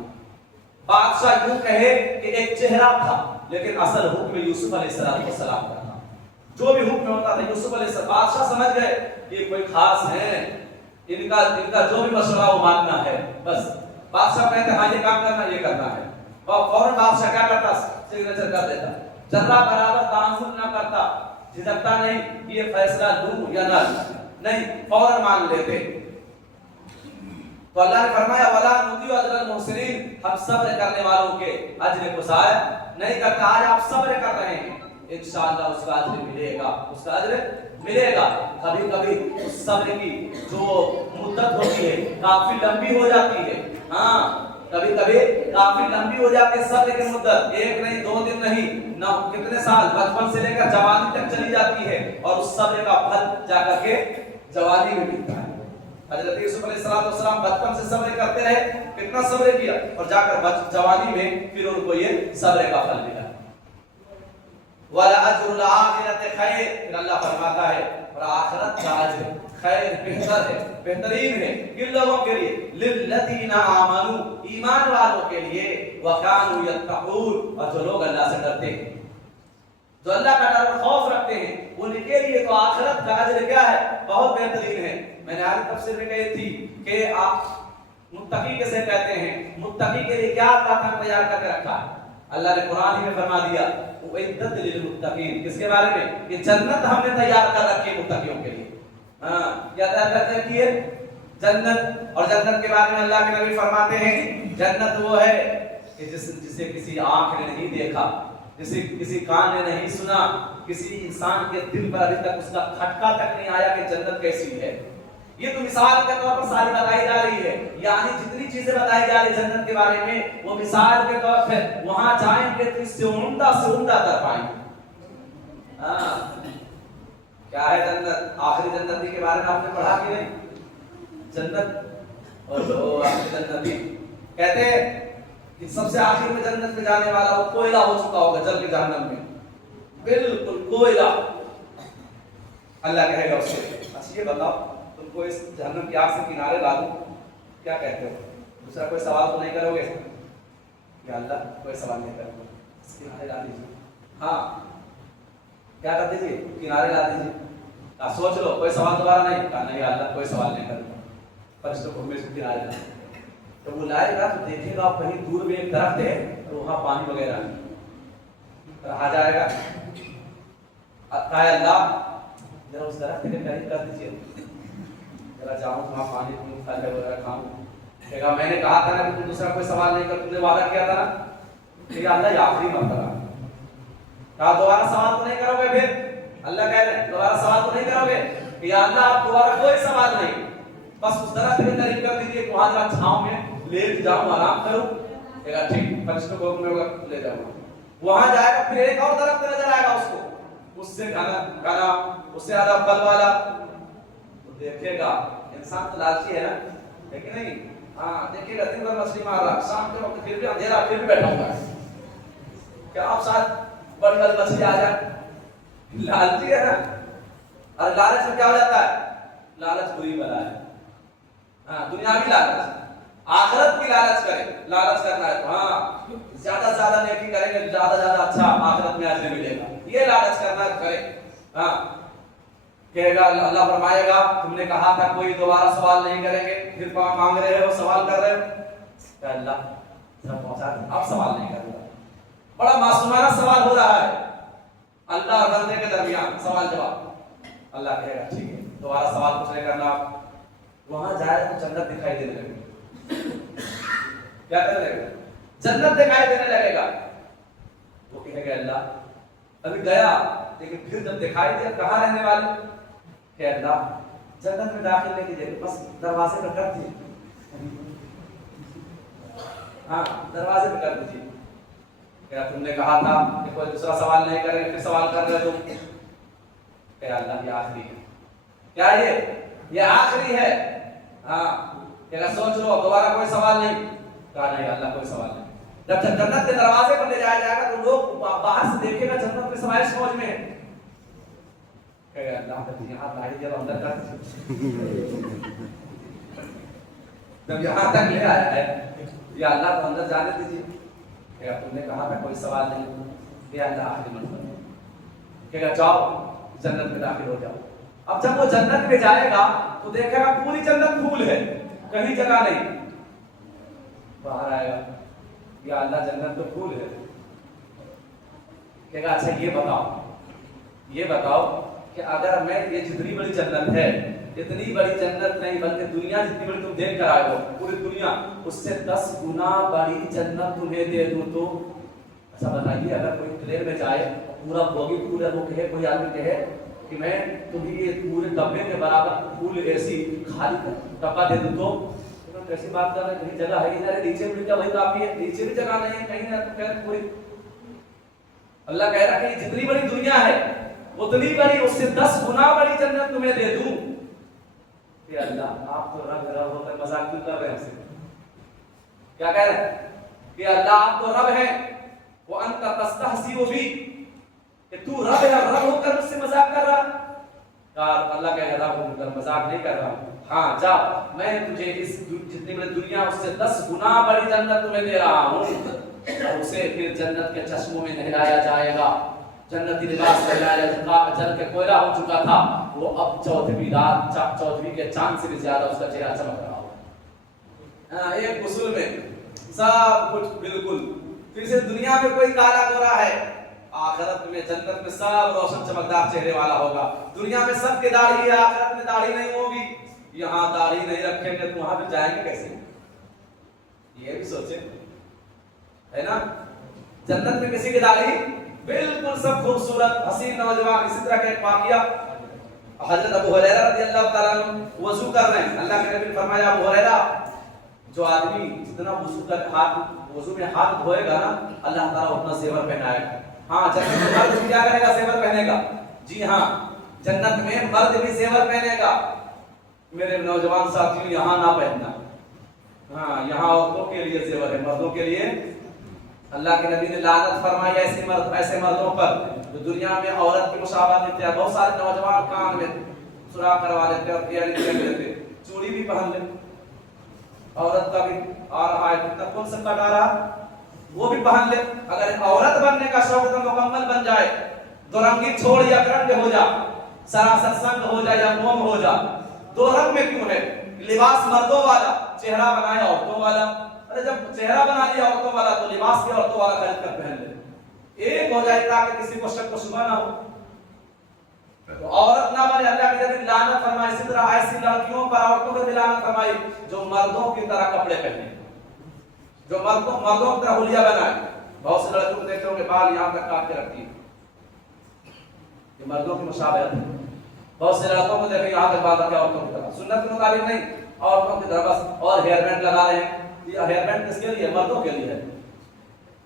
بادشاہ یوں کہے کہ ایک چہرہ تھا لیکن اصل حکم یوسف علیہ السلام کا تھا، جو بھی حکم ہوتا تھا یوسف علیہ السلام۔ بادشاہ سمجھ گئے کہ کوئی خاص ہے، ان کا جو بھی مشورہ وہ ماننا ہے، بس بادشاہ کہتے ہیں ہاں یہ کام کرنا، یہ کرنا ہے، اور فوراً بادشاہ کیا کرتا؟ سگنیچر کر دیتا، ذرہ برابر تعامل نہ کرتا، جھجکتا نہیں یہ فیصلہ لوں یا نہ، نہیں فوراً مان لیتے۔ تو اللہ نے فرمایا ولا نضيع اجر المحسنین، ہم صبر کرنے والوں کے اجر کو ضائع نہیں کرتا۔ آج آپ صبر کر رہے ہیں، انشاءاللہ اس کا اجر ملے گا، اس کا اجر ملے گا۔ کبھی کبھی اس صبر کی جو مدت ہوتی ہے کافی لمبی ہو جاتی ہے، ہاں کبھی کبھی کافی لمبی ہو جاتی ہے صبر کی مدت، ایک نہیں 2 دن نہیں، نہ کتنے سال، بچپن سے لے کر جوانی تک چلی جاتی ہے، اور اس صبر کا پھل جا کر کے جوانی میں ملتا ہے۔ حضرت یوسف علیہ السلام بچپن سے صبر کرتے رہے، کتنا صبر کیا، اور جا کر جوانی میں پھر ان کو یہ صبر کا پھل ملا۔ وَلَأَجْرُ الْآخِرَةِ خَيْرٌ، پھر اللہ فرماتا ہے اور آخرت کا اجر خیر بہتر ہے، بہترین ہے کن لوگوں کے لیے؟ لِلَّذِينَ آمَنُوا، ایمان والوں کے لیے، وَكَانُوا يَتَّقُونَ، اور جو لوگ اللہ سے ڈرتے ہیں، جو اللہ کا ڈر اور خوف رکھتے ہیں، ان کے لیے تو آخرت کا اجر کیا ہے؟ بہت بہترین ہے۔ میں نے آج تفسیر میں کہی تھی کہ آپ متقی کیسے کہتے ہیں، متقی کے لیے کیا اللہ نے تیار کر کے رکھا ہے؟ اللہ نے قرآن ہی میں فرما دیا اعدت للمتقین، کس کے بارے میں؟ کہ جنت ہم نے تیار کر رکھی ہے متقیوں کے لیے۔ ہاں کیا تیار کر رکھی ہے؟ جنت۔ اور جنت کے بارے میں اللہ کے نبی فرماتے ہیں کہ جنت وہ ہے کہ جسے کسی آنکھ نے نہیں دیکھا، جسے کسی کان نے نہیں سنا، کسی انسان کے دل پر ابھی تک اس کا کھٹکا تک نہیں آیا کہ جنت کیسی ہے۔ یہ تو مثال کے طور پر ساری بتائی جا رہی ہے، یعنی جتنی چیزیں بتائی جا رہی جنت کے بارے میں وہ مثال کے طور پر وہاں جائیں گے تو اس سے عمدہ تر پائیں گے۔ ہاں کیا ہے جنت؟ آخری جنتی کے بارے میں آپ نے پڑھا کہ نہیں؟ جنت اور جو آخری جنتی کہتے ہیں کہ سب سے آخر میں جنت میں جانے والا وہ کوئلہ ہو چکا ہوگا جل کے جہنم میں، بالکل کوئلہ۔ اللہ کہے گا اس سے اچھا یہ بتاؤ تم کو اس جہنم کی آگ سے کنارے لا دوں، کیا کہتے ہو؟ دوسرا کوئی سوال تو نہیں کرو گے کہ اللہ کوئی سوال نہیں کرو گے، اس کنارے لا دیجیے، ہاں کیا کر دیجیے؟ کنارے لا دیجیے۔ سوچ لو کوئی سوال دوبارہ نہیں، کہا نہیں اللہ کوئی سوال نہیں کروں گا، فرشتوں کو ہمیشہ کنارے لا۔ تو وہ لائے گا تو دیکھے گا کہیں دور میں ایک درخت ہے اور وہاں پانی وغیرہ رہا جائے گا، کہا اللہ ذرا اس درخت کے قریب کر دیجیے، ذرا جاؤں وہاں پانی پیوں پھل وغیرہ کھاؤں۔ کہے گا میں نے کہا تھا نا کہ تم دوسرا کوئی سوال نہیں کر، تم نے وعدہ کیا تھا نا کہ اللہ یہ آخری مرتبہ، کہا دوبارہ سوال تو نہیں کرو گے؟ پھر اللہ کہہ رہے ہیں دوبارہ سوال تو نہیں کرو گے کہ اللہ آپ دوبارہ کوئی سوال نہیں، بس اس درخت کے قریب کر دیجیے کہ وہاں ذرا چھاؤں میں لیٹ جاؤں آرام کروں۔ کہے گا ٹھیک، فرشتوں کو حکم ہوگا لے جاؤں گا۔ وہاں جائے گا پھر ایک اور درخت نظر آئے گا اس کو، اس سے گھنا اس سے زیادہ پھل والا، تو دیکھے گا انسان تو لالچی ہے نا، لیکن نہیں، ہاں دیکھے گا دن بھر مچھلی مار رہا، شام کے وقت پھر بھی اندھیرا پھر بھی بیٹھا ہوں گا، کیا آپ ساتھ بڑی بڑی مچھلی آ جائے، لالچی ہے نا۔ اور لالچ میں کیا ہو جاتا ہے؟ لالچ بری بلا ہے، ہاں دنیاوی لالچ، آخرت کی لالچ کرے، لالچ کرنا ہے تو ہاں زیادہ سے زیادہ نیکی کریں گے زیادہ سے زیادہ اچھا آخرت میں اجر ملے گا، یہ لالچ کرنا کرے۔ ہاں کہے گا اللہ فرمائے گا تم نے کہا تھا کوئی دوبارہ سوال نہیں کریں گے، پھر مانگ رہے ہو سوال کر رہے ہو، کہ اللہ سب پہنچا دیں اب سوال نہیں کروں گا۔ بڑا معصومانہ سوال ہو رہا ہے اللہ اور بندے کے درمیان، سوال جواب۔ اللہ کہے گا ٹھیک ہے دوبارہ سوال کچھ نہیں کرنا۔ وہاں جائے تو جنت دکھائی دینے لگے گا، کیا کرنے لگے گا؟ جنت دکھائی دینے لگے گا۔ وہ کہے گا اللہ ابھی گیا لیکن پھر جب دکھائی دیا کہاں رہنے والے؟ کہ اللہ جنت میں داخل نہیں کیجیے، بس دروازے پہ کر دیجیے، ہاں دروازے پہ کر دیجیے۔ کیا تم نے کہا تھا کہ کوئی دوسرا سوال نہیں کرے گا، پھر سوال کر رہے تم؟ کہ اللہ یہ آخری ہے، کیا یہ آخری ہے، ہاں کہ سوچ لو دوبارہ کوئی سوال نہیں، کہا نہیں اللہ کوئی سوال نہیں۔ جب جنت کے دروازے پر لے جایا جائے گا تو لوگ باہر سے دیکھے گا جنت میں سمائش فوج میں ہے، کہ اللہ تک یہاں لائی جب اندر کر جب یہاں تک لے آیا ہے یا اللہ کو اندر جانے دیجیے، کہ تم نے کہا تھا کوئی سوال نہیں، کہ اللہ آخری مرتبہ، کہ جاؤ جنت میں داخل ہو جاؤ۔ اب جب وہ جنت میں جائے گا تو دیکھے گا پوری جنت پھول ہے، کہیں جگہ نہیں، باہر آئے گا یا اللہ جنت تو پھول ہے، کہے گا اچھا یہ بتاؤ کہ اگر میں یہ جتنی بڑی جنت ہے اتنی بڑی جنت نہیں بلکہ دنیا جتنی بڑی تم دیکھ کر آئے ہو پوری دنیا اس سے 10 گنا بڑی جنت تمہیں دے دوں تو اچھا بتائیے اگر کوئی ٹرین میں جائے پورا بوگی پھول ہے وہ کہے کوئی آدمی کہے کہ میں تمہیں یہ پورے ڈبے کے برابر پھول ایسی خالی ڈبہ دے دوں تو کیسی بات کر رہے ہیں کہیں جگہ ہے ادھر نیچے بھی کیا وہی کافی ہے نیچے بھی جگہ نہیں ہے کہیں نہ تو پوری اللہ کہہ رہا ہے کہ جتنی بڑی دنیا ہے اتنی بڑی اس سے 10 گنا بڑی جنت تمہیں دے دوں کہ اللہ آپ تو رب رب ہو کر مذاق کیوں کر رہے ہیں ہم سے کیا کہہ رہے ہیں کہ اللہ آپ تو رب ہے وہ انت تستحسی بھی کہ تو رب ہے رب ہو کر مجھ سے مذاق کر رہا اللہ کہہ رہا ہوں کر مذاق نہیں کر رہا ہاں جا میں تجھے اس جتنی بڑی دنیا اس سے 10 گنا بڑی جنت تمہیں دے رہا ہوں اور اسے پھر جنت کے چشموں میں نہلایا جائے گا جنتی لباس پہنایا جائے گا جل کے کوئلہ ہو چکا تھا وہ اب 14ویں رات 14ویں کے چاند سے بھی زیادہ اس کا چہرہ چمک رہا ہوگا ایک غسل میں سب کچھ بالکل پھر سے دنیا میں کوئی کالا گورا ہے آخرت میں جنت میں سب روشن چمکدار چہرے والا ہوگا دنیا میں سب کے داڑھی ہے آخرت میں داڑھی نہیں ہوگی یہاں داڑھی نہیں رکھیں گے تو وہاں پہ جائیں گے کیسے یہ بھی سوچیں ہے نا جنت میں کسی کی داڑھی بالکل سب خوبصورت حسین نوجوان اسی طرح کا ایک واقعہ حضرت ابو ہریرہ رضی اللہ تعالیٰ عنہ وضو کر رہے ہیں اللہ کے نبی نے فرمایا ابو ہریرہ جو آدمی جتنا وضو کر وضو میں ہاتھ دھوئے گا نا اللہ تعالیٰ اتنا زیور پہنائے گا ہاں جنت میں مرد کیا کرے گا زیور پہنے گا جی ہاں جنت میں مرد بھی زیور پہنے گا میرے نوجوان ساتھیوں یہاں نہ پہننا ہاں یہاں عورتوں کے لیے زیور ہے مردوں کے لیے اللہ کے نبی نے لعنت فرمائی ایسے مردوں پر جو دنیا میں عورت کی مشابہت دیتے ہیں بہت سارے نوجوان کان میں سوراخ کروا لیتے اور ایئرنگ کر لیتے چوڑی بھی پہن لیتے عورت کا بھی آ رہا ہے کتنا کون سا کٹ آ رہا وہ بھی پہن لے اگر عورت بننے کا شوق تو مکمل بن جائے دو رنگی چھوڑ یا کرنگ ہو جا سراسر سنگ ہو جا یا موم ہو جا دو رنگ میں کیوں ہے لباس مردوں والا چہرہ بنایا عورتوں والا ارے جب چہرہ بنا لیا عورتوں والا تو لباس بھی عورتوں والا خرید کر پہن لے ایک ہو جائے تاکہ کسی کو شک و شبہ نہ ہو تو عورت نہ بنے اللہ کی طرف لعنت فرمائے اسی طرح ایسی لڑکیوں پر عورتوں پر بھی لعنت فرمائی جو مردوں کی طرح کپڑے پہنے جو مردوں کی طرح حلیہ بنائے بہت سے لڑکیوں کو دیکھتے ہوں کہ بال یہاں تک کاٹ کے رکھتی ہے یہ مردوں کی مشابہت ہے بہت سے لڑکوں کو دیکھیں یہاں تک بال رکھے عورتوں کی طرح سنت کے مطابق نہیں عورتوں کی طرح بس اور ہیئر بینڈ لگا رہے ہیں یہ ہیئر بینڈ کس کے لیے مردوں کے لیے ہے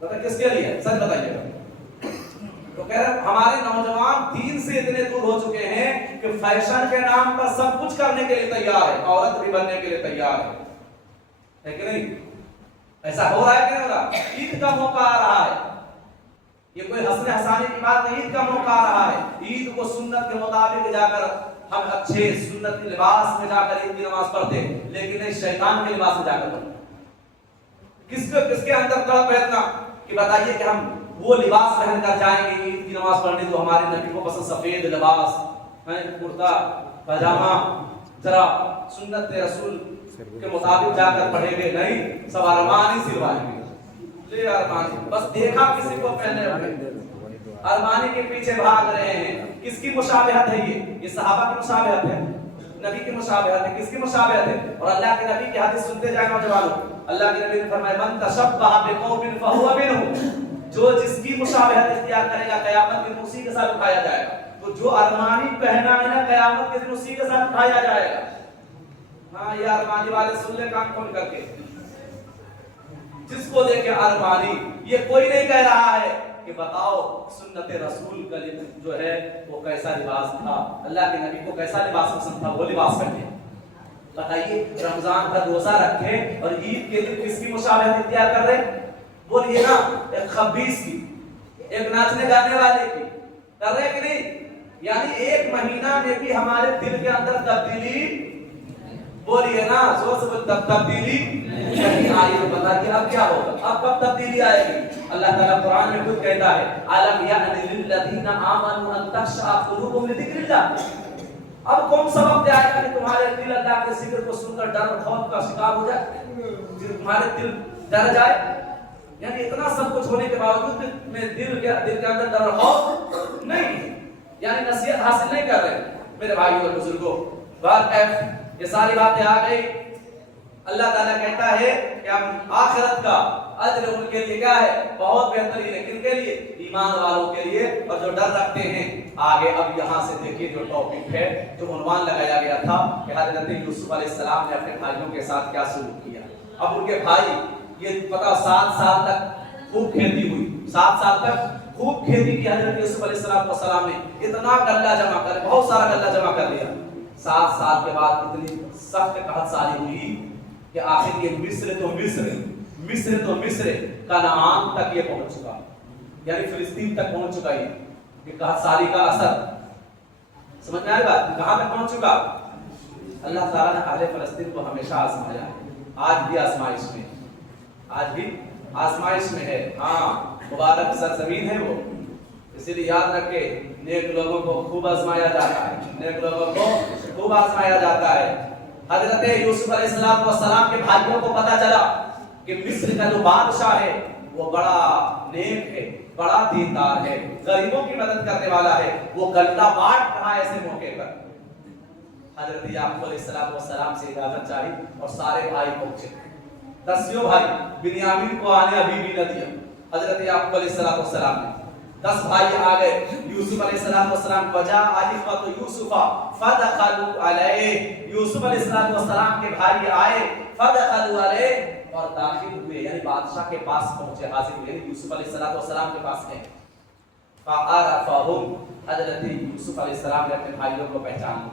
پتہ کس کے لیے سچ بتائیے گا تو کہہ رہے ہمارے نوجوان دین سے اتنے دور ہو چکے ہیں کہ فیشن کے نام پر سب کچھ کرنے کے لیے تیار ہے عورت بھی بننے کے لیے تیار ہے کہ نہیں ایسا ہو رہا ہے کہ نہیں ہو رہا عید کا موقع آ رہا ہے یہ کوئی حسن حسانی کی بات نہیں عید کا موقع آ رہا ہے عید کو سنت کے مطابق جا کر ہم اچھے سنت لباس میں جا کر عید کی نماز پڑھتے لیکن نہیں شیطان کے لباس میں جا کر پڑھتے کس کے اندر تڑپ ہے اتنا کہ بتائیے کہ ہم وہ لباس پہن کر جائیں گے عید کی نماز پڑھنے تو ہمارے نبی کو پسند سفید لباس کرتا پاجامہ ذرا سنت رسول کے مطابق جا کر پڑھیں گے نہیں سب ارمانی سلوائیں گے لے ارمانی بس دیکھا کسی کو پہنے ہوئے ارمانی کے پیچھے بھاگ رہے ہیں کس کی مشابہت ہے یہ صحابہ کی مشابہت ہے نبی کی مشابہت ہے کس کی مشابہت ہے اور اللہ کے نبی کی حدیث سنتے جائیں نوجوانوں اللہ کے نبی نے فرمایا من تشبہ بقوم فهو منهم جو جس کی مشابہت اختیار کرے گا قیامت کے دن اسی کے ساتھ اٹھایا جائے گا تو جو ارمانی پہنا ہے نا قیامت کے دن اسی کے ساتھ اٹھایا جائے گا ہاں یہ ارمانی والے سن لے کان کھول کر کے جس کو دیکھے ارمانی یہ کوئی نہیں کہہ رہا ہے کہ بتاؤ سنت رسول کا جو ہے وہ کیسا لباس تھا اللہ کے نبی کو کیسا لباس پسند تھا وہ لباس پہنے بتائیے رمضان کا روزہ رکھے اور عید کے دن کس کی مشابہت اختیار کر رہے بولیے نا ایک خبیث کی ایک ناچنے گانے والے کی کر رہے کہ نہیں یعنی ایک مہینہ میں بھی ہمارے دل کے اندر تبدیلی بولیے نا زور سے بول تبدیلی نہیں آئی تو بتا کہ اب کیا ہوگا اب کب تبدیلی آئے گی اللہ تعالیٰ قرآن میں خود کہتا ہے عالم یعنی للذین آمنوا ان تخشع قلوبهم لذکر اللہ اب کون سبب دے آئے گا کہ تمہارے دل اللہ کے ذکر کو سن کر ڈر اور خوف کا شکار ہو جائے تمہارے دل ڈر جائے یعنی اتنا سب کچھ ہونے کے باوجود میں دل کے اندر ڈر اور خوف نہیں یعنی نصیحت حاصل نہیں کر رہے میرے بھائیوں اور بزرگوں یہ ساری باتیں آ گئی. اللہ تعالیٰ کہتا ہے کہ ہم آخرت کا اجر ان کے لیے کیا ہے؟ بہت بہترین ہے. کن کے لیے؟ ایمان والوں کے لیے اور جو ڈر رکھتے ہیں. آگے اب یہاں سے دیکھیے جو ٹاپک ہے، جو عنوان لگایا گیا تھا کہ حضرت یوسف علیہ السلام نے اپنے بھائیوں کے ساتھ کیا سلوک کیا. اب ان کے بھائی یہ پتا 7 سال تک خوب کھیتی ہوئی، 7 سال تک خوب کھیتی کی حضرت یوسف علیہ السلام نے. اتنا غلہ جمع کر، بہت سارا غلہ جمع کر لیا. 7 سال کے بعد اتنی سخت قحط ساری ہوئی کہ آخر یہ مصر کنعان تک یہ پہنچ چکا، یعنی فلسطین تک پہنچ چکا. یہ قحط ساری کا اثر سمجھ میں آئے بات کہاں تک پہنچ چکا. اللہ تعالیٰ نے اہل فلسطین کو ہمیشہ آزمایا ہے، آج بھی آزمائش میں ہے. ہاں مبارک سرزمین ہے وہ، اسی لیے یاد رکھے نیک لوگوں کو خوب آزمایا جاتا ہے. حضرت یوسف علیہ السلام کے بھائیوں کو پتا چلا کہ مصر کا جو بادشاہ ہے وہ بڑا نیک ہے، بڑا دیندار ہے، غریبوں کی مدد کرنے والا ہے. وہ غلہ بانٹ رہا ہے ایسے موقع پر. حضرت یعقوب علیہ السلام سے اجازت چاہی اور سارے بھائی پہنچے. 10 بھائی، بنیامین کو آنے ابھی بھی نہ دیا حضرت یعقوب علیہ السلام نے. 10 بھائی آ گئے. یوسف علیہ السلام وجا عاطفۃ یوسف فدخلوا علیہ. یوسف علیہ السلام کے بھائی آئے، فدخلوا علیہ، اور داخل ہوئے، یعنی بادشاہ کے پاس پہنچے، حاضر ہوئے. یوسف علیہ السلام کے پاس گئے. فعرفهم، حضرت یوسف علیہ السلام نے اپنے بھائیوں کو پہچان لیا.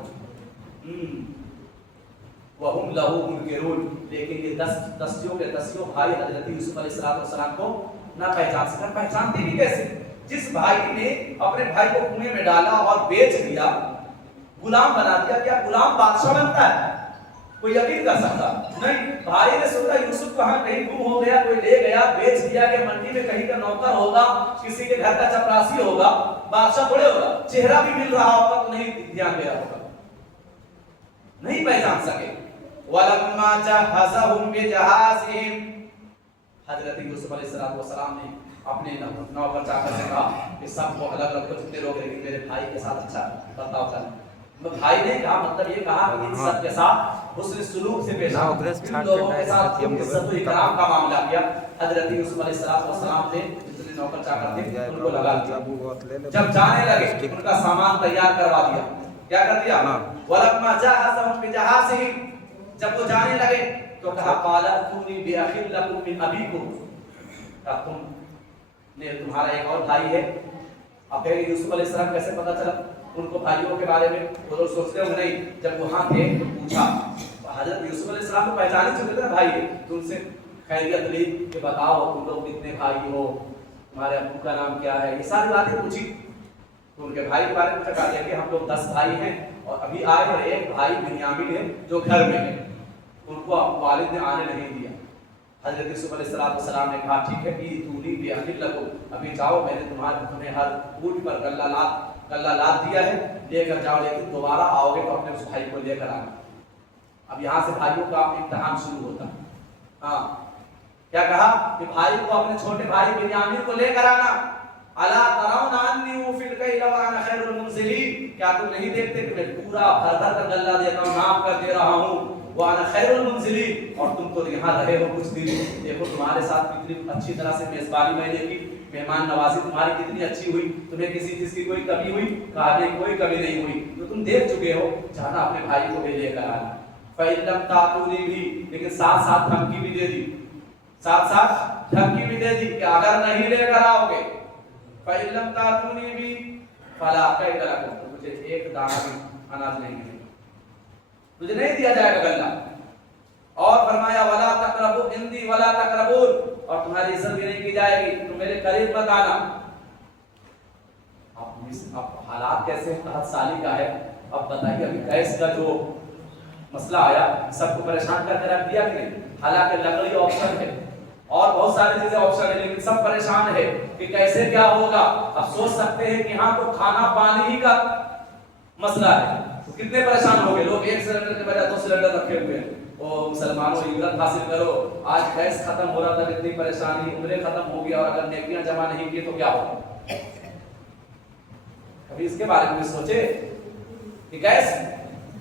وَهُمْ لَهُ مُنْكِرُونَ، لیکن یہ 10 بھائی حضرت یوسف علیہ السلام کو نہ پہچان سکا. پہچانتے بھی کیسے؟ جس بھائی نے اپنے بھائی کو کنویں میں ڈالا اور بیچ دیا، غلام بنا دیا، کیا غلام بادشاہ بنتا ہے؟ کوئی یقین کر سکتا نہیں. بھائی نے سوچا یوسف کہاں کہیں گم ہو گیا، کوئی لے گیا، بیچ دیا کہ منڈی میں کہیں کا نوکر ہوگا، کسی کے گھر کا چپراسی ہوگا، بادشاہ تھوڑے ہوگا. چہرہ بھی مل رہا ہوگا تو نہیں دھیان دیا ہوگا، نہیں پہچان سکے. وَلَمَّا جَهَّزَهُمْ بِجَهَازِهِمْ، حضرت یوسف علیہ السلام نے اپنے نوکر چاکر سے کہا کہ سب کو الگ رکھو جتنے لوگ ہیں، لیکن میرے بھائی کے ساتھ اچھا برتاؤ کرنا. بھائی نے کہا مطلب یہ کہا کہ ان سب کے ساتھ حسن سلوک سے پیش آؤ، ان لوگوں کے ساتھ عزت و اکرام کا معاملہ کیا. حضرت یوسف علیہ السلام نے جتنے نوکر چاکر تھے ان کو لگا دیا. جب جانے لگے ان کا سامان تیار کروا دیا. کیا کر دیا؟ وَلَمَّا جَهَّزَهُمْ بِجَهَازِهِمْ، جب وہ جانے لگے تو کہا قَالَ ائْتُونِي بِأَخٍ لَكُم مِّنْ أَبِيكُمْ، کہا تم نے تمہارا ایک اور بھائی ہے. اب یوسف علیہ السلام کیسے پتا چلا ان کو بھائیوں کے بارے میں؟ وہ لوگ سوچتے ہوں نہیں. جب وہاں تھے تو پوچھا، حضرت یوسف علیہ السلام کو پہچانے چکے تھے بھائی ہے، تو ان سے خیریت لی کہ بتاؤ تم لوگ کتنے بھائی ہو، تمہارے ابو کا نام کیا ہے، یہ ساری باتیں پوچھی. تو ان کے بھائی کے بارے میں بتا دیا کہ ہم لوگ 10 بھائی ہیں اور ابھی آئے، اور ایک بھائی بنیامین ہے جو گھر میں ہے، ان کو والد نے آنے نہیں دیا. حضرت یوسف علیہ السلام نے کہا ٹھیک ہے ائتونی بأخٍ لکم، ابھی جاؤ، میں نے تمہیں ہر اونٹ پر غلہ لاد دیا ہے، لے کر جاؤ، لیکن دوبارہ آؤ گے تو اپنے اس بھائی کو لے کر آنا. اب یہاں سے بھائیوں کا امتحان شروع ہوتا. ہاں کیا کہا کہ بھائی کو، اپنے چھوٹے بھائی بنیامین کو لے کر آنا. الا ترون انی اوفی الکیل وانا خیر المنزلین، کیا تم نہیں دیکھتے کہ میں پورا بھر بھر کر غلہ دیتا ہوں، ناپ کر دے رہا ہوں. وانا خیر المنزلین، اور تم تو یہاں رہے ہو کچھ دن، دیکھو تمہارے ساتھ کتنی اچھی طرح سے میزبانی میں نے کی، مہمان نوازی تمہاری کتنی اچھی ہوئی، تمہیں کسی چیز کی کوئی کمی ہوئی؟ کہا نہیں، کوئی کمی نہیں ہوئی. تو تم دیکھ چکے ہو، جانا اپنے بھائی کو بھی لے کر آنا. فَإِن لَمْ تَأْتُونِي بِهِ، لیکن ساتھ دھمکی بھی دے دی، ساتھ دھمکی بھی دے دی کہ اگر نہیں لے کر آؤ گے، فَإِن لَمْ تَأْتُونِي بِهِ فَلَا كَيْلَ لَكُمْ، مجھے ایک دانہ بھی اناج نہیں ملے گا، تجھے نہیں دیا جائے گا غلہ. اور فرمایا وَلَا تَقْرَبُوا عِنْدِي وَلَا تَقْرَبُونِ، اور تمہاری عزت بھی نہیں کی جائے گی، تم میرے قریب مت آنا. اب حالات کیسے قحط سالی کا ہے. اب بتائیے ابھی گیس کا جو مسئلہ آیا سب کو پریشان کر کے رکھ دیا کہ نہیں. حالانکہ لکڑی آپشن ہے اور بہت ساری چیزیں آپشن ہے، لیکن سب پریشان ہے کہ کیسے کیا ہوگا. اب سوچ سکتے ہیں کہ یہاں تو کھانا پانی ہی کا مسئلہ ہے، تو کتنے پریشان ہو گئے لوگ. 1 سلنڈر کے بجائے 2 سلنڈر رکھے ہوئے ہیں. او مسلمانوں عبرت حاصل کرو، آج گیس ختم ہو رہا تھا، اتنی پریشانی، عمریں ختم ہو گیا، اور اگر نیکیاں جمع نہیں کی تو کیا ہوگا. کبھی اس کے بارے میں سوچے کہ گیس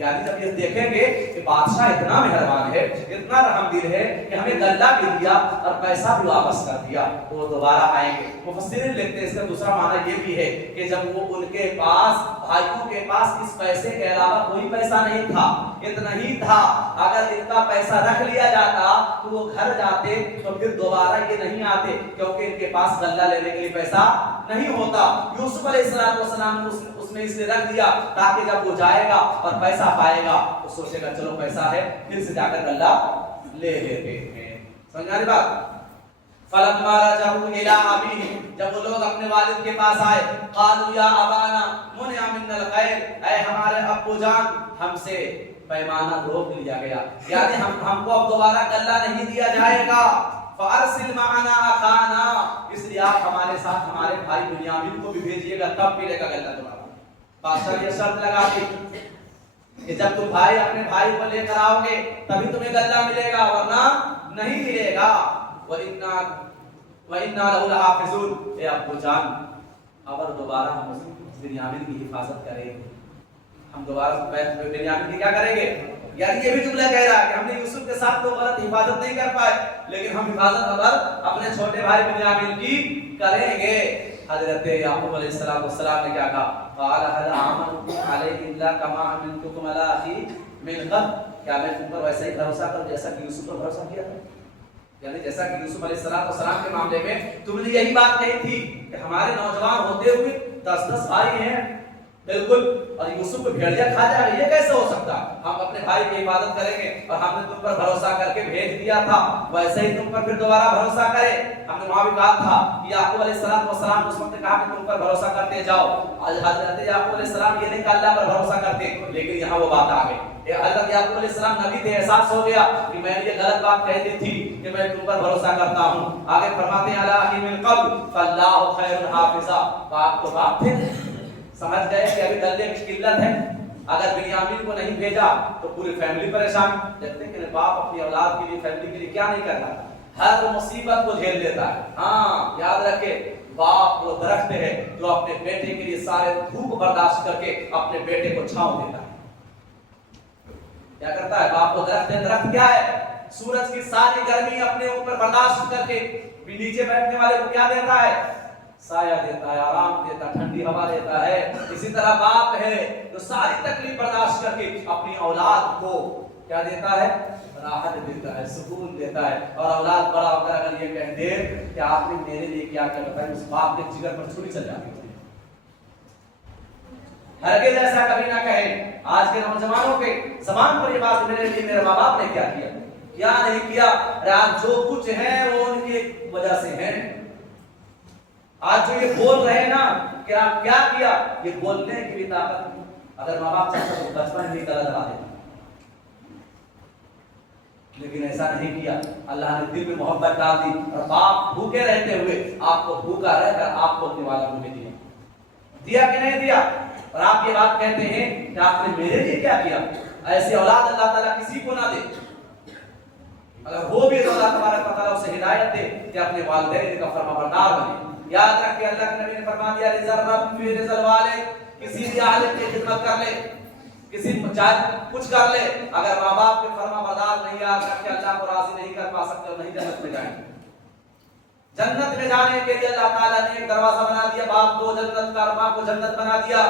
یعنی جب یہ دیکھیں گے کہ بادشاہ اتنا مہربان ہے, اتنا رحم دل ہے کہ ہمیں غلہ بھی دیا اور پیسہ بھی واپس کر دیا, تو وہ دوبارہ آئیں گے. مفسرین لکھتے ہیں اس کا دوسرا معنی یہ بھی ہے کہ جب وہ ان کے پاس, بھائیوں کے پاس اس پیسے کے علاوہ کوئی پیسہ نہیں تھا, اتنا ہی تھا, اگر ان کا پیسہ رکھ لیا جاتا تو وہ گھر جاتے تو پھر دوبارہ یہ نہیں آتے, کیونکہ ان کے پاس غلہ لینے کے لیے پیسہ نہیں ہوتا. یوسف علیہ السلام اس نے اس نے رکھ دیا تاکہ جب وہ جائے گا اور پیسہ پائے گا تو سوچے گا چلو پیسہ ہے, پھر سے جا کر غلہ لے لیتے ہیں. سمجھا رہی بات؟ فلما رجعوا الى ابيهم, جب وہ لوگ اپنے والد کے پاس آئے, قالوا یا ابانا منع منا الخير, اے ہمارے ابو جان ہم سے پیمانہ روک لیا گیا, یعنی ہم کو اب دوبارہ غلہ نہیں دیا جائے گا. فارسل معنا اخانا, اس لیے آپ ہمارے ساتھ ہمارے بھائی بنیامین کو بھی بھیجیے گا, تب ملے گا غلہ تمہارا. بادشاہ یہ شرط لگا دی کہ جب تم بھائی اپنے بھائی کو لے کر آؤ گے تبھی تمہیں غلہ ملے گا, ورنہ نہیں ملے گا. وَإِنَّا لَهُ لَحَافِظُونَ, اے ابو جان اگر دوبارہ ہم بنیامین کی حفاظت کریں گے, ہم دوبارہ بنیامین کی کیا کریں گے. یعنی یہ بھی جملہ کہہ رہا ہے کہ ہم نے یوسف کے ساتھ تو غلط حفاظت نہیں کر پائے, لیکن ہم حفاظت اگر اپنے چھوٹے بھائی بنیامین کی کریں گے. حضرت یعقوب علیہ السلام نے کیا کہا, قال هل آمنتم علیہ الا کما امنتکم علی اخی من قبل, کیا میں تم پر ویسا ہی بھروسہ کروں جیسا کہ یوسف پر بھروسہ کیا تھا. یعنی جیسا کہ یوسف علیہ السلام کے معاملے میں تم نے یہی بات کہی تھی کہ ہمارے نوجوان ہوتے ہوئے 10 بھائی ہیں بالکل, اور یوسف کو بھیڑیا کھا جائے گا, یہ کیسے ہو سکتا. ہم اپنے بھائی کی حفاظت کریں گے اور ہم نے تم پر بھروسہ کر کے بھیج دیا تھا, ویسے ہی تم پر پھر دوبارہ بھروسہ کرے. ہم نے وہاں بھی کہا تھا کہ یعقوب علیہ السلام اس وقت کہا کہ تم پر بھروسہ کرتے جاؤ. حضرت یعقوب علیہ السلام یہ نہیں کہ اللہ پر بھروسہ کرتے, لیکن یہاں وہ بات آ گئی. حضرت یعقوب علیہ السلام نبی تھے, احساس ہو گیا کہ میں نے یہ غلط بات کہہ دی تھی کہ میں تم پر بھروسہ کرتا ہوں. آگے فرماتے ہیں الی من قبل فاللہ خیر حافظا, باپ تو باپ تھے, سمجھ گئے کہ ابھی غلے کی قلت ہے, اگر بنیامین کو نہیں بھیجا تو پوری فیملی پریشان. دیکھتے ہیں کہ باپ اپنی اولاد کے لیے, فیملی کے لیے کیا نہیں کرتا, ہر مصیبت کو جھیل لیتا ہے. ہاں یاد رکھے, باپ وہ درخت ہے جو اپنے بیٹے کے لیے سارے دھوپ برداشت کر کے اپنے بیٹے کو چھاؤں دیتا ہے. کیا کرتا ہے باپ کو درخت ہے, درخت کیا ہے, سورج کی ساری گرمی اپنے اوپر برداشت کر کے نیچے بیٹھنے والے کو کیا دیتا ہے, سایہ دیتا ہے, آرام دیتا ہے, ٹھنڈی ہوا دیتا ہے. اسی طرح باپ ہے جو ساری تکلیف برداشت کر کے اپنی اولاد کو کیا دیتا ہے, راحت دیتا ہے, سکون دیتا ہے. اور اولاد بڑا ہو کر اگر یہ کہہ دے کہ آپ نے میرے لیے کیا کیا بتایا, اس باپ کے جگر پر چھری چل جاتی ہے. ہرگز ایسا کبھی نہ کہیں. آج کے نوجوانوں کے زبان پر یہ بات, میرے لیے میرے ماں باپ نے کیا کیا, کیا نہیں کیا. آج جو کچھ ہے وہ ان کی وجہ سے ہے. آج جو یہ بول رہے ہیں نا کہ آپ کیا کیا, یہ بولنے کی بھی طاقت, اگر ماں باپ چاہتے تو بچپن میں غلط آ دیتے, لیکن ایسا نہیں کیا. اللہ نے دل میں محبت ڈال دی اور باپ بھوکے رہتے ہوئے آپ کو بھوکا رہ کر آپ کو اپنے والا مجھے دیا. دیا کہ نہیں دیا؟ اور آپ یہ بات کہتے ہیں کہ آپ نے میرے لیے کیا کیا. ایسی اولاد اللہ تعالیٰ کسی کو نہ دے. اگر وہ بھی اللہ تبارک و تعالیٰ اسے ہدایت دے کہ اپنے والدین کا فرما بردار بنے. یاد رکھ کے اللہ کے نبی نے فرما دیا رضا رب فی رضا الوالد, کسی بھی عالم کی خدمت کر لے, کسی چاہے کچھ کر لے, اگر ماں باپ کے فرما بردار نہیں, یاد رکھ کے اللہ کو راضی نہیں کر پا سکتے اور نہیں جنت میں جائیں. جنت میں جانے کے لیے اللہ تعالیٰ نے ایک دروازہ بنا دیا, باپ کو جنت کا, ماں کو جنت بنا دیا.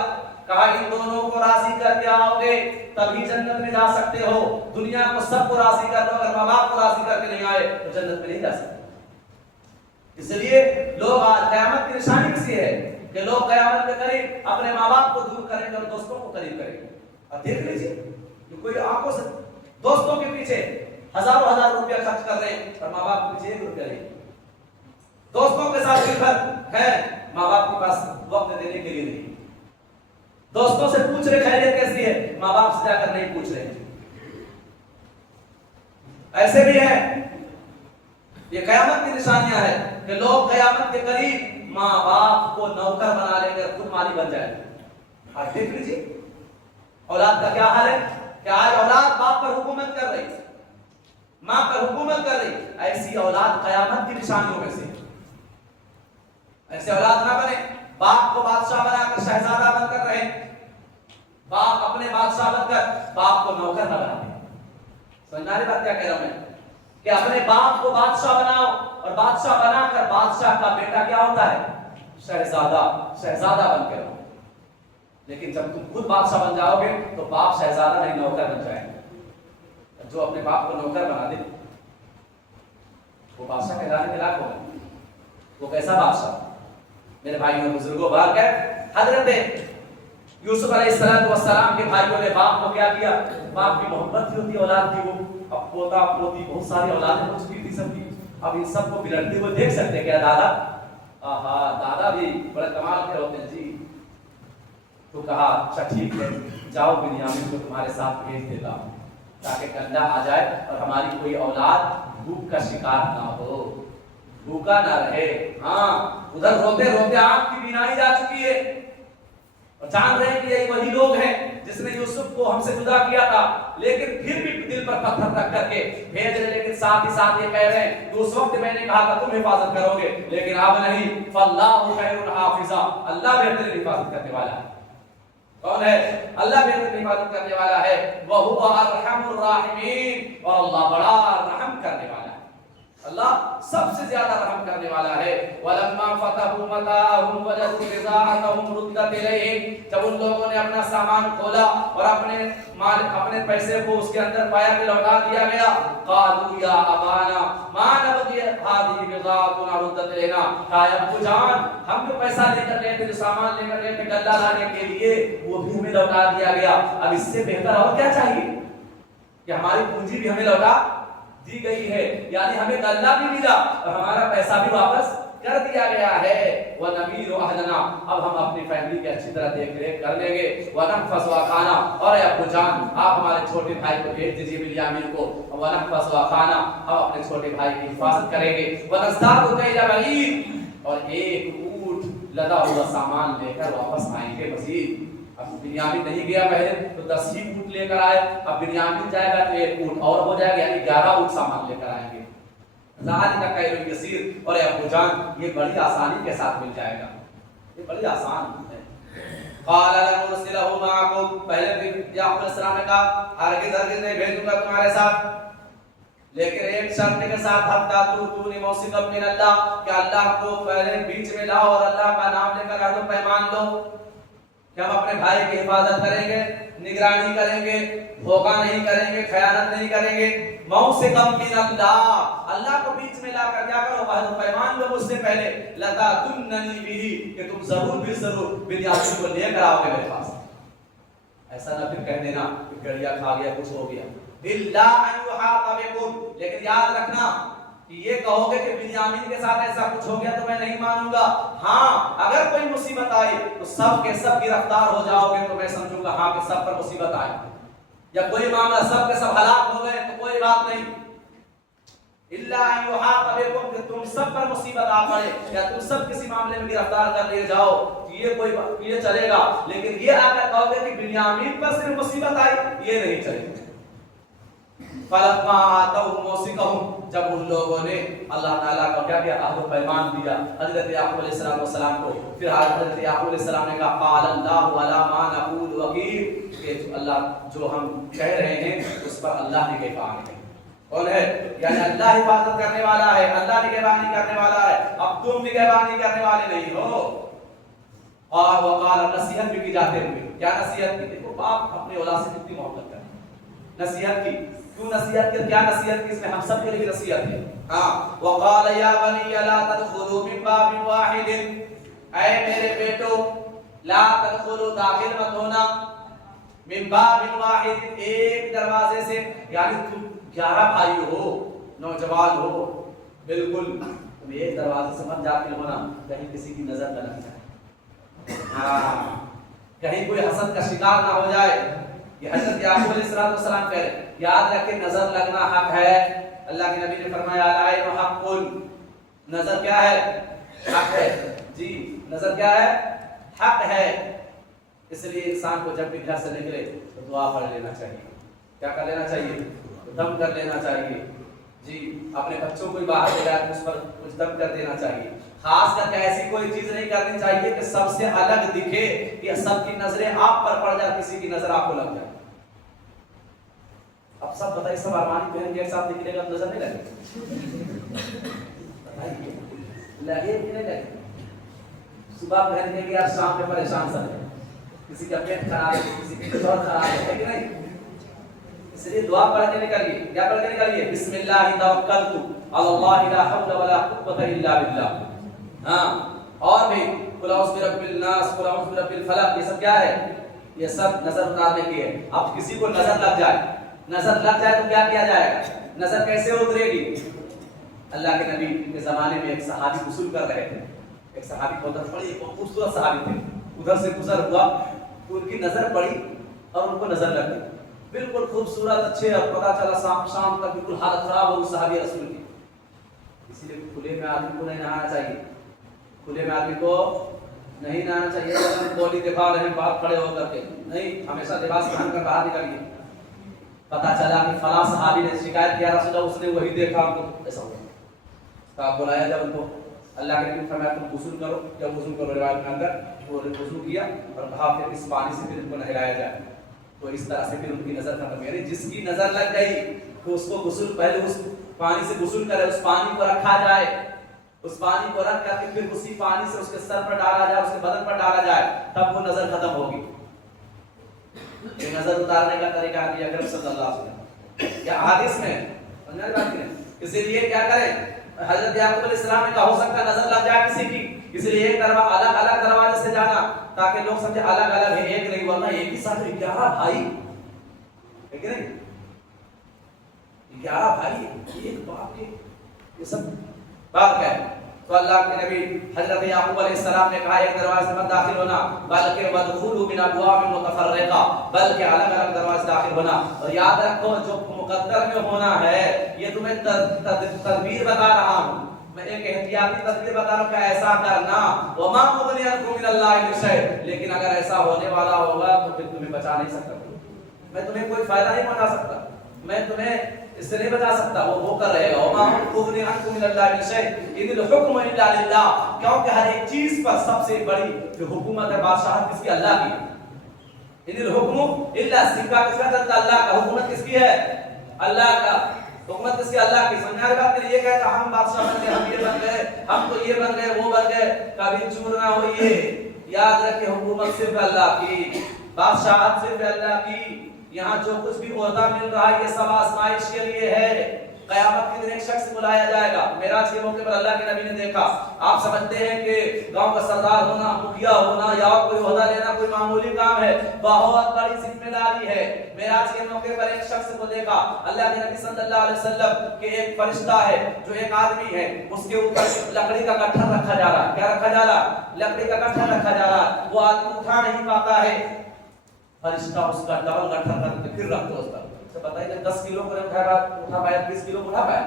کہا ان دونوں کو راضی کر کے آؤ گے تبھی جنت میں جا سکتے ہو. دنیا کو سب کو راضی کر لو, اگر ماں باپ کو راضی کر کے نہیں آئے تو جنت میں نہیں جا سکتے. اس لیے لوگ آج قیامت کی نشانی کسی ہے کہ لوگ قیامت کے قریب اپنے ماں باپ کو دور کریں گے اور دوستوں کو قریب کریں گے. اب دیکھ لیجیے کوئی آنکھوں سے دوستوں کے پیچھے ہزاروں ہزار روپیہ خرچ کر رہے ہیں اور ماں باپ کے پیچھے 1 روپیہ نہیں. دوستوں کے ساتھ دن بھر ہے, ماں باپ کے پاس وقت دینے کے لیے نہیں. دوستوں سے پوچھ رہے خیریت کیسی ہے, ماں باپ سے جا کر نہیں پوچھ رہے. ایسے بھی ہیں. یہ قیامت کی نشانیاں ہیں کہ لوگ قیامت کے قریب ماں باپ کو نوکر بنا لیں گے, خود مالی بن جائے. آج دیکھ لیجیے اولاد کا کیا حال ہے کہ آج اولاد باپ پر حکومت کر رہی, ماں پر حکومت کر رہی. ایسی اولاد قیامت کی نشانیوں میں سے. ایسے اولاد نہ بنے, باپ کو بادشاہ بنا کر شہزادہ بن کر رہے, باپ اپنے بادشاہ بن کر باپ کو نوکر نہ بنا دے. سمجھنا رہی بات کیا کہہ رہا ہوں میں؟ کہ اپنے باپ کو بادشاہ بناؤ اور بادشاہ بنا کر بادشاہ کا بیٹا کیا ہوتا ہے؟ شہزادہ بن کے رہو. لیکن جب تم خود بادشاہ بن جاؤ گے تو باپ شہزادہ نہیں نوکر بن جائے گا. جو اپنے باپ کو نوکر بنا دے وہ بادشاہ کہلانے کے لائق ہوگا. وہ کیسا بادشاہ؟ میرے بھائیوں بزرگوں بار گئے حضرت یوسف علیہ السلام کے بھائیوں نے باپ کو کیا کیا؟ باپ کی محبت کی ہوتی اولاد کی, وہ اب پوتا پوتی بہت ساری اولادیں ہو چکی تھی سب کی. اب ان سب کو بلڑتے ہوئے دیکھ سکتے کیا دادا؟ دادا بھی بڑے کمال کے ہوتے ہیں جی. تو کہا اچھا ٹھیک ہے, جاؤ بنیامین کو تمہارے ساتھ بھیج دیتا ہوں تاکہ کندھا آ جائے اور ہماری کوئی اولاد بھوک کا شکار نہ ہو, بھوکا نہ رہے. ہاں ادھر روتے روتے آنکھ کی بینائی جا چکی ہے اور جان رہے ہیں کہ یہی وہی لوگ ہیں جس نے یوسف کو ہم سے جدا کیا تھا, لیکن پھر بھی دل پر پتھر رکھ کر کے بھیج رہے. لیکن ساتھ ہی ساتھ یہ کہہ رہے ہیں کہ اس وقت میں نے کہا تھا تم حفاظت کرو گے, لیکن اب نہیں. فاللہ خیر حافظا, اللہ بہترین حفاظت کرنے والا ہے. کون ہے؟ اللہ بہترین حفاظت کرنے والا ہے. وَهُوَ أَرْحَمُ الرَّاحِمِينَ, اور اللہ بڑا رحم کرنے والا ہے. اللہ سب سے زیادہ رحم کرنے والا ہے. وَلَمَّا فَتَحُوا مَتَاعَهُمْ وَجَدُوا بِضَاعَتَهُمْ رُدَّتْ إِلَيْهِمْ, جب ان لوگوں نے اپنا سامان کھولا اور اپنے پیسے کو اس کے اندر پایا کہ لوٹا دیا گیا, قَالُوا يَا أَبَانَا مَا نَبْغِي هَٰذِهِ بِضَاعَتُنَا رُدَّتْ إِلَيْنَا, کہا ابو جان ہم جو پیسہ لے کر گئے تھے, جو سامان لے کر گئے تھے غلہ لانے کے لیے, وہ بھی ہمیں لوٹا دیا گیا. اب اس سے بہتر اور کیا چاہیے کہ ہماری پونجی بھی ہمیں لوٹا دی گئی ہے, یعنی ہمیں غلہ بھی ملا اور ہمارا پیسہ بھی واپس کر دیا گیا ہے. وَنَمِيرُ أَهْلَنَا, اب ہم اپنی فیملی کی اچھی طرح دیکھ ریکھ کر لیں گے. وَنَحْفَظُ أَخَانَا, اور اے ابو جان آپ ہمارے چھوٹے بھائی کو بھیج دیجیے بنیامین کو. وَنَحْفَظُ أَخَانَا, ہم اپنے چھوٹے بھائی کی حفاظت کریں گے. وَنَزْدَادُ كَيْلَ بَعِيرٍ, اور ایک اونٹ لدا ہوا سامان لے کر واپس آئیں گے مزید. اب بنیامین نہیں گیا پہلے تو 10 ہی اونٹ لے کر آئے, اب بنیامین جائے گا تو ایک اونٹ اور ہو جائے گا, یعنی 11 اونٹ سامان لے کر آئیں گے. ذَلِكَ كَيْلٌ يَسِيرٌ, اور اے ابو جان یہ بڑی آسانی کے ساتھ مل جائے گا, یہ بڑی آسان ہے. قَالَ لَنُرْسِلَهُ مَعَكُمْ, پہلے بھی یعقوب علیہ السلام نے کہا ہرگز نہیں بھیجوں گا تمہارے ساتھ, لیکن ایک شرط کے ساتھ حتیٰ تُؤْتُونِ مَوْثِقًا مِّنَ اللَّهِ, کہ اللہ کو پہلے بیچ میں لاؤ اور اللہ کا نام لے کر عہد و پیمان لو کہ ہم اپنے بھائی کی حفاظت کریں گے, نگرانی کریں گے, دھوکہ نہیں کریں گے, خیانت نہیں کریں گے. موثقا من اللہ, اللہ کو بیچ میں لا کر کیا کرو, عہد و پیمان لو مجھ سے پہلے. لتاتوننی به, کہ تم ضرور بھی ضرور بنیامین کو لے کر آؤ گے میرے پاس. ایسا نہ پھر کہہ دینا کہ گڑیا کھا گیا کچھ ہو گیا. الا ان یحاط بکم, لیکن یاد رکھنا کہ یہ کہو گے کہ بنیامین کے ساتھ ایسا کچھ ہو گیا تو میں نہیں مانوں گا. ہاں اگر کوئی مصیبت آئی تو سب کے سب گرفتار ہو جاؤ گے تو میں سمجھوں گا ہاں کہ سب پر مصیبت آئی, یا کوئی معاملہ سب کے سب ہلاک ہو گئے تو کوئی بات نہیں. الا ان یحاط بکم, کہ تم سب پر مصیبت آ پڑے یا تم سب کسی معاملے میں گرفتار کر لیے جاؤ, یہ چلے گا. لیکن یہ آ کر کہو گے کہ بنیامین پر صرف مصیبت آئی, یہ نہیں چلے گا. فلما آتوا موثقهم, جب ان لوگوں نے اللہ تعالیٰ کا کیا کیا, عہد و پیمان دیا حضرت یعقوب علیہ السلام کو, پھر حضرت یعقوب علیہ السلام نے کہا قال اللہ علی ما نقول وکیل, کہ اللہ جو ہم کہہ رہے ہیں اس پر اللہ نگہبان ہے. کون ہے؟ یعنی اللہ حفاظت کرنے والا ہے, اللہ نگہبانی کرنے والا ہے, اب تم نگہبانی کرنے والے نہیں ہو. اور وقال, نصیحت بھی کی جاتے ہوئے, کیا نصیحت کی؟ دیکھو باپ اپنے اولاد سے کتنی محبت کرتے ہیں, نصیحت کی. کیوں نصیحت کی؟ کیا نصیحت کی؟ اس میں ہم سب کے لیے نصیحت ہے. ہاں, وقال یا بنی لا تدخلوا من باب واحد, اے میرے بیٹو لا تدخلوا, داخل مت ہونا, من باب واحد, ایک دروازے سے. یعنی تم 11 بھائی ہو, نوجوان ہو, بالکل تم ایک دروازے سے مت داخل ہونا, کہیں کسی کی نظر نہ لگ جائے, ہاں کہیں کوئی حسد کا شکار نہ ہو جائے. یہ حضرت یعقوب علیہ السلام کہہ رہے ہیں, یاد رکھیں نظر لگنا حق ہے. اللہ کے نبی نے فرمایا العین حق, نظر کیا ہے؟ حق ہے. جی نظر کیا ہے؟ حق ہے. اس لیے انسان کو جب بھی گھر سے نکلے تو دعا پڑھ لینا چاہیے. کیا کر لینا چاہیے؟ دم کر لینا چاہیے. جی اپنے بچوں کو باہر لے جائے اس پر کچھ دم کر دینا چاہیے. خاص کر کے ایسی کوئی چیز نہیں کرنی چاہیے کہ سب سے الگ دکھے یا سب کی نظریں آپ پر پڑ جائے, کسی کی نظر آپ کو لگ جائے. اب سب بتائیے, سب ارمانی پہن کے ایک ساتھ نکلے گا تو نظر نہیں لگے؟ بتائیے لگے کہ نہیں لگے؟ صبح پہن کے گیا شام میں پریشان سب ہے, کسی کا پیٹ خراب ہے, کسی کی کچھ اور خراب ہے کہ نہیں؟ اس لیے دعا پڑھ کے نکلیے. کیا پڑھ کے نکلیے؟ بسم اللہ توکلت علی اللہ لا حول ولا قوت الا باللہ. ہاں اور بھی قل اعوذ برب الناس, قل اعوذ برب الفلق, یہ سب کیا ہے؟ یہ سب نظر اتارنے کی ہے. اب کسی کو نظر لگ جائے, نظر لگ جائے تو کیا کیا جائے گا؟ نظر کیسے اترے گی؟ اللہ کے نبی کے زمانے میں ایک صحابی غسل کر رہے تھے. ایک صحابی بہت بڑے خوبصورت صحابی تھے, ادھر سے گزر ہوا, ان کی نظر پڑی اور ان کو نظر لگ گئی. بالکل خوبصورت اچھے, اور پتا چلا شام تک بالکل حالت خراب ہو گئی صحابی رسول کی. اسی لیے کھلے میں آدمی کو نہیں نہانا چاہیے. کھلے میں آدمی کو نہیں نہانا چاہیے. بولی دکھا رہے ہیں باہر کھڑے ہو کر کے نہیں, ہمیشہ لباس پہن کر باہر نکلیے. پتا چلا کہ فلاں صحابی نے شکایت کیا رسول اللہ, اس نے وہی دیکھا, ہم کو ایسا ہوا. کہا بلایا جب ان کو, اللہ کے نبی فرمایا تم غسل کرو. جب غسل کرو روایت کے اندر وہ غسل کیا اور کہا پھر اس پانی سے پھر ان کو نہلایا جائے. تو اس طرح سے پھر ان کی نظر ختم. یعنی جس کی نظر لگ گئی تو اس کو غسل, پہلے اس پانی سے غسل کرے, اس پانی کو رکھا جائے, اس پانی کو رکھ کر کے پھر اسی پانی سے اس کے سر پر ڈالا جائے, اس کے بدن پر ڈالا جائے, تب وہ نظر ختم ہوگی. یہ نظر اتارنے کا طریقہ ہے اکرم صلی اللہ علیہ وسلم یا حدیث میں سمجھا بات ہے. اسی لیے کیا کریں, حضرت یعقوب علیہ السلام نے کہا ہو سکتا نظر لگ جائے کسی کی, اس لیے ایک دروازہ الگ الگ دروازے سے جانا تاکہ لوگ سمجھے الگ الگ ہے, ایک نہیں, ورنہ ایک ہی ساتھ 11 بھائی ہے کہ نہیں, 11 بھائی ایک باپ کے, یہ سب بات ہے. تو اللہ کے نبی حضرت یعقوب علیہ السلام نے کہا ایک دروازے سے مت داخل ہونا, بلکہ وادخلوا من ابواب متفرقہ, بلکہ الگ الگ دروازے سے داخل ہونا. اور یاد رکھو جو مقدر میں ہونا ہے یہ تمہیں تدبیر بتا رہا ہوں, میں ایک احتیاطی تدبیر بتا رہا ہوں کہ ایسا کرنا. وما اغنی عنکم من اللہ من شیء, لیکن اگر ایسا ہونے والا ہوگا تو پھر تمہیں بچا نہیں سکتا, میں تمہیں کوئی فائدہ نہیں پہنچا سکتا, میں تمہیں اس سے نہیں بچا سکتا. وہ کر رہے گا وما اغنی عنکم من اللہ من شیء ان الحکم الا للہ, کیونکہ ہر ایک چیز پر سب سے بڑی جو حکومت ہے, بادشاہت کس کی؟ اللہ کی. ان الحکم الا, سکہ کس کا چلتا؟ اللہ کا. حکومت کس کی ہے؟ اللہ کا. حکومت کس کی؟ اللہ کی. سمجھا بات کہ یہ کہتا ہم بادشاہ بن گئے, ہم یہ بن گئے, ہم تو یہ بن گئے, وہ بن گئے, کبھی چور نہ ہوئیے. یاد رکھیں حکومت صرف اللہ کی, بادشاہت صرف اللہ کی. یہاں جو کچھ بھی عہدہ مل رہا ہے یہ سب آزمائش کے لیے ہے. قیامت کے دن ایک شخص بلایا جائے گا. معراج کے موقع پر اللہ کے نبی نے دیکھا, آپ سمجھتے ہیں کہ گاؤں کا سردار ہونا, مکھیا ہونا یا کوئی عہدہ لینا کوئی معمولی کام ہے, بہت بڑی ذمہ داری ہے. معراج کے موقع پر ایک شخص کو دیکھا اللہ کے نبی صلی اللہ علیہ وسلم کہ ایک فرشتہ ہے جو ایک آدمی ہے, اس کے اوپر لکڑی کا گٹھر رکھا جا رہا ہے. کیا رکھا جا رہا ہے؟ لکڑی کا گٹھر رکھا جا رہا ہے. وہ آدمی اٹھا نہیں پاتا ہے, فرشتہ اس کا ڈبل گٹھر کر کے پھر رکھ دو اس پر. بتائیے 10 کلو کو اٹھا پایا, 20 کلو کو اٹھا پایا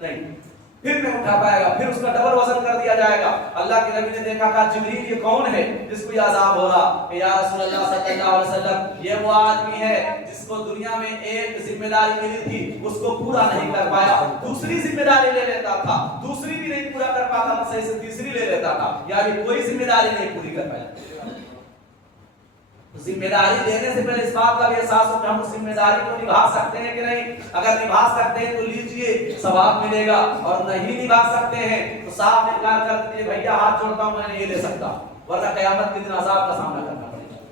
نہیں, پھر نہیں اٹھا پائے گا, پھر اس کا ڈبل وزن کر دیا جائے گا. اللہ کے نبی نے دیکھا, کہا جبریل یہ کون ہے جس کو یہ عذاب ہو رہا؟ کہ یا رسول اللہ صلی اللہ علیہ وسلم یہ وہ آدمی ہے جس کو دنیا میں ایک ذمہ داری ملی تھی, اس کو پورا نہیں کر پایا, دوسری ذمہ داری لے لیتا تھا, دوسری بھی نہیں پورا کر پاتا, صحیح سے تیسری لے لیتا تھا, یعنی کوئی ذمہ داری نہیں پوری کر پایا. ذمہ داری لینے سے پہلے اس بات کا بھی احساس ہو کہ ہم اس ذمہ داری کو نبھا سکتے ہیں کہ نہیں. اگر نبھا سکتے ہیں تو لیجئے ثواب ملے گا, اور نہیں نبھا سکتے ہیں تو صاف انکار کر دیجئے, بھیا ہاتھ جوڑتا ہوں میں نہیں لے سکتا, ورنہ قیامت کے دن عذاب کا سامنا کرنا پڑے گا.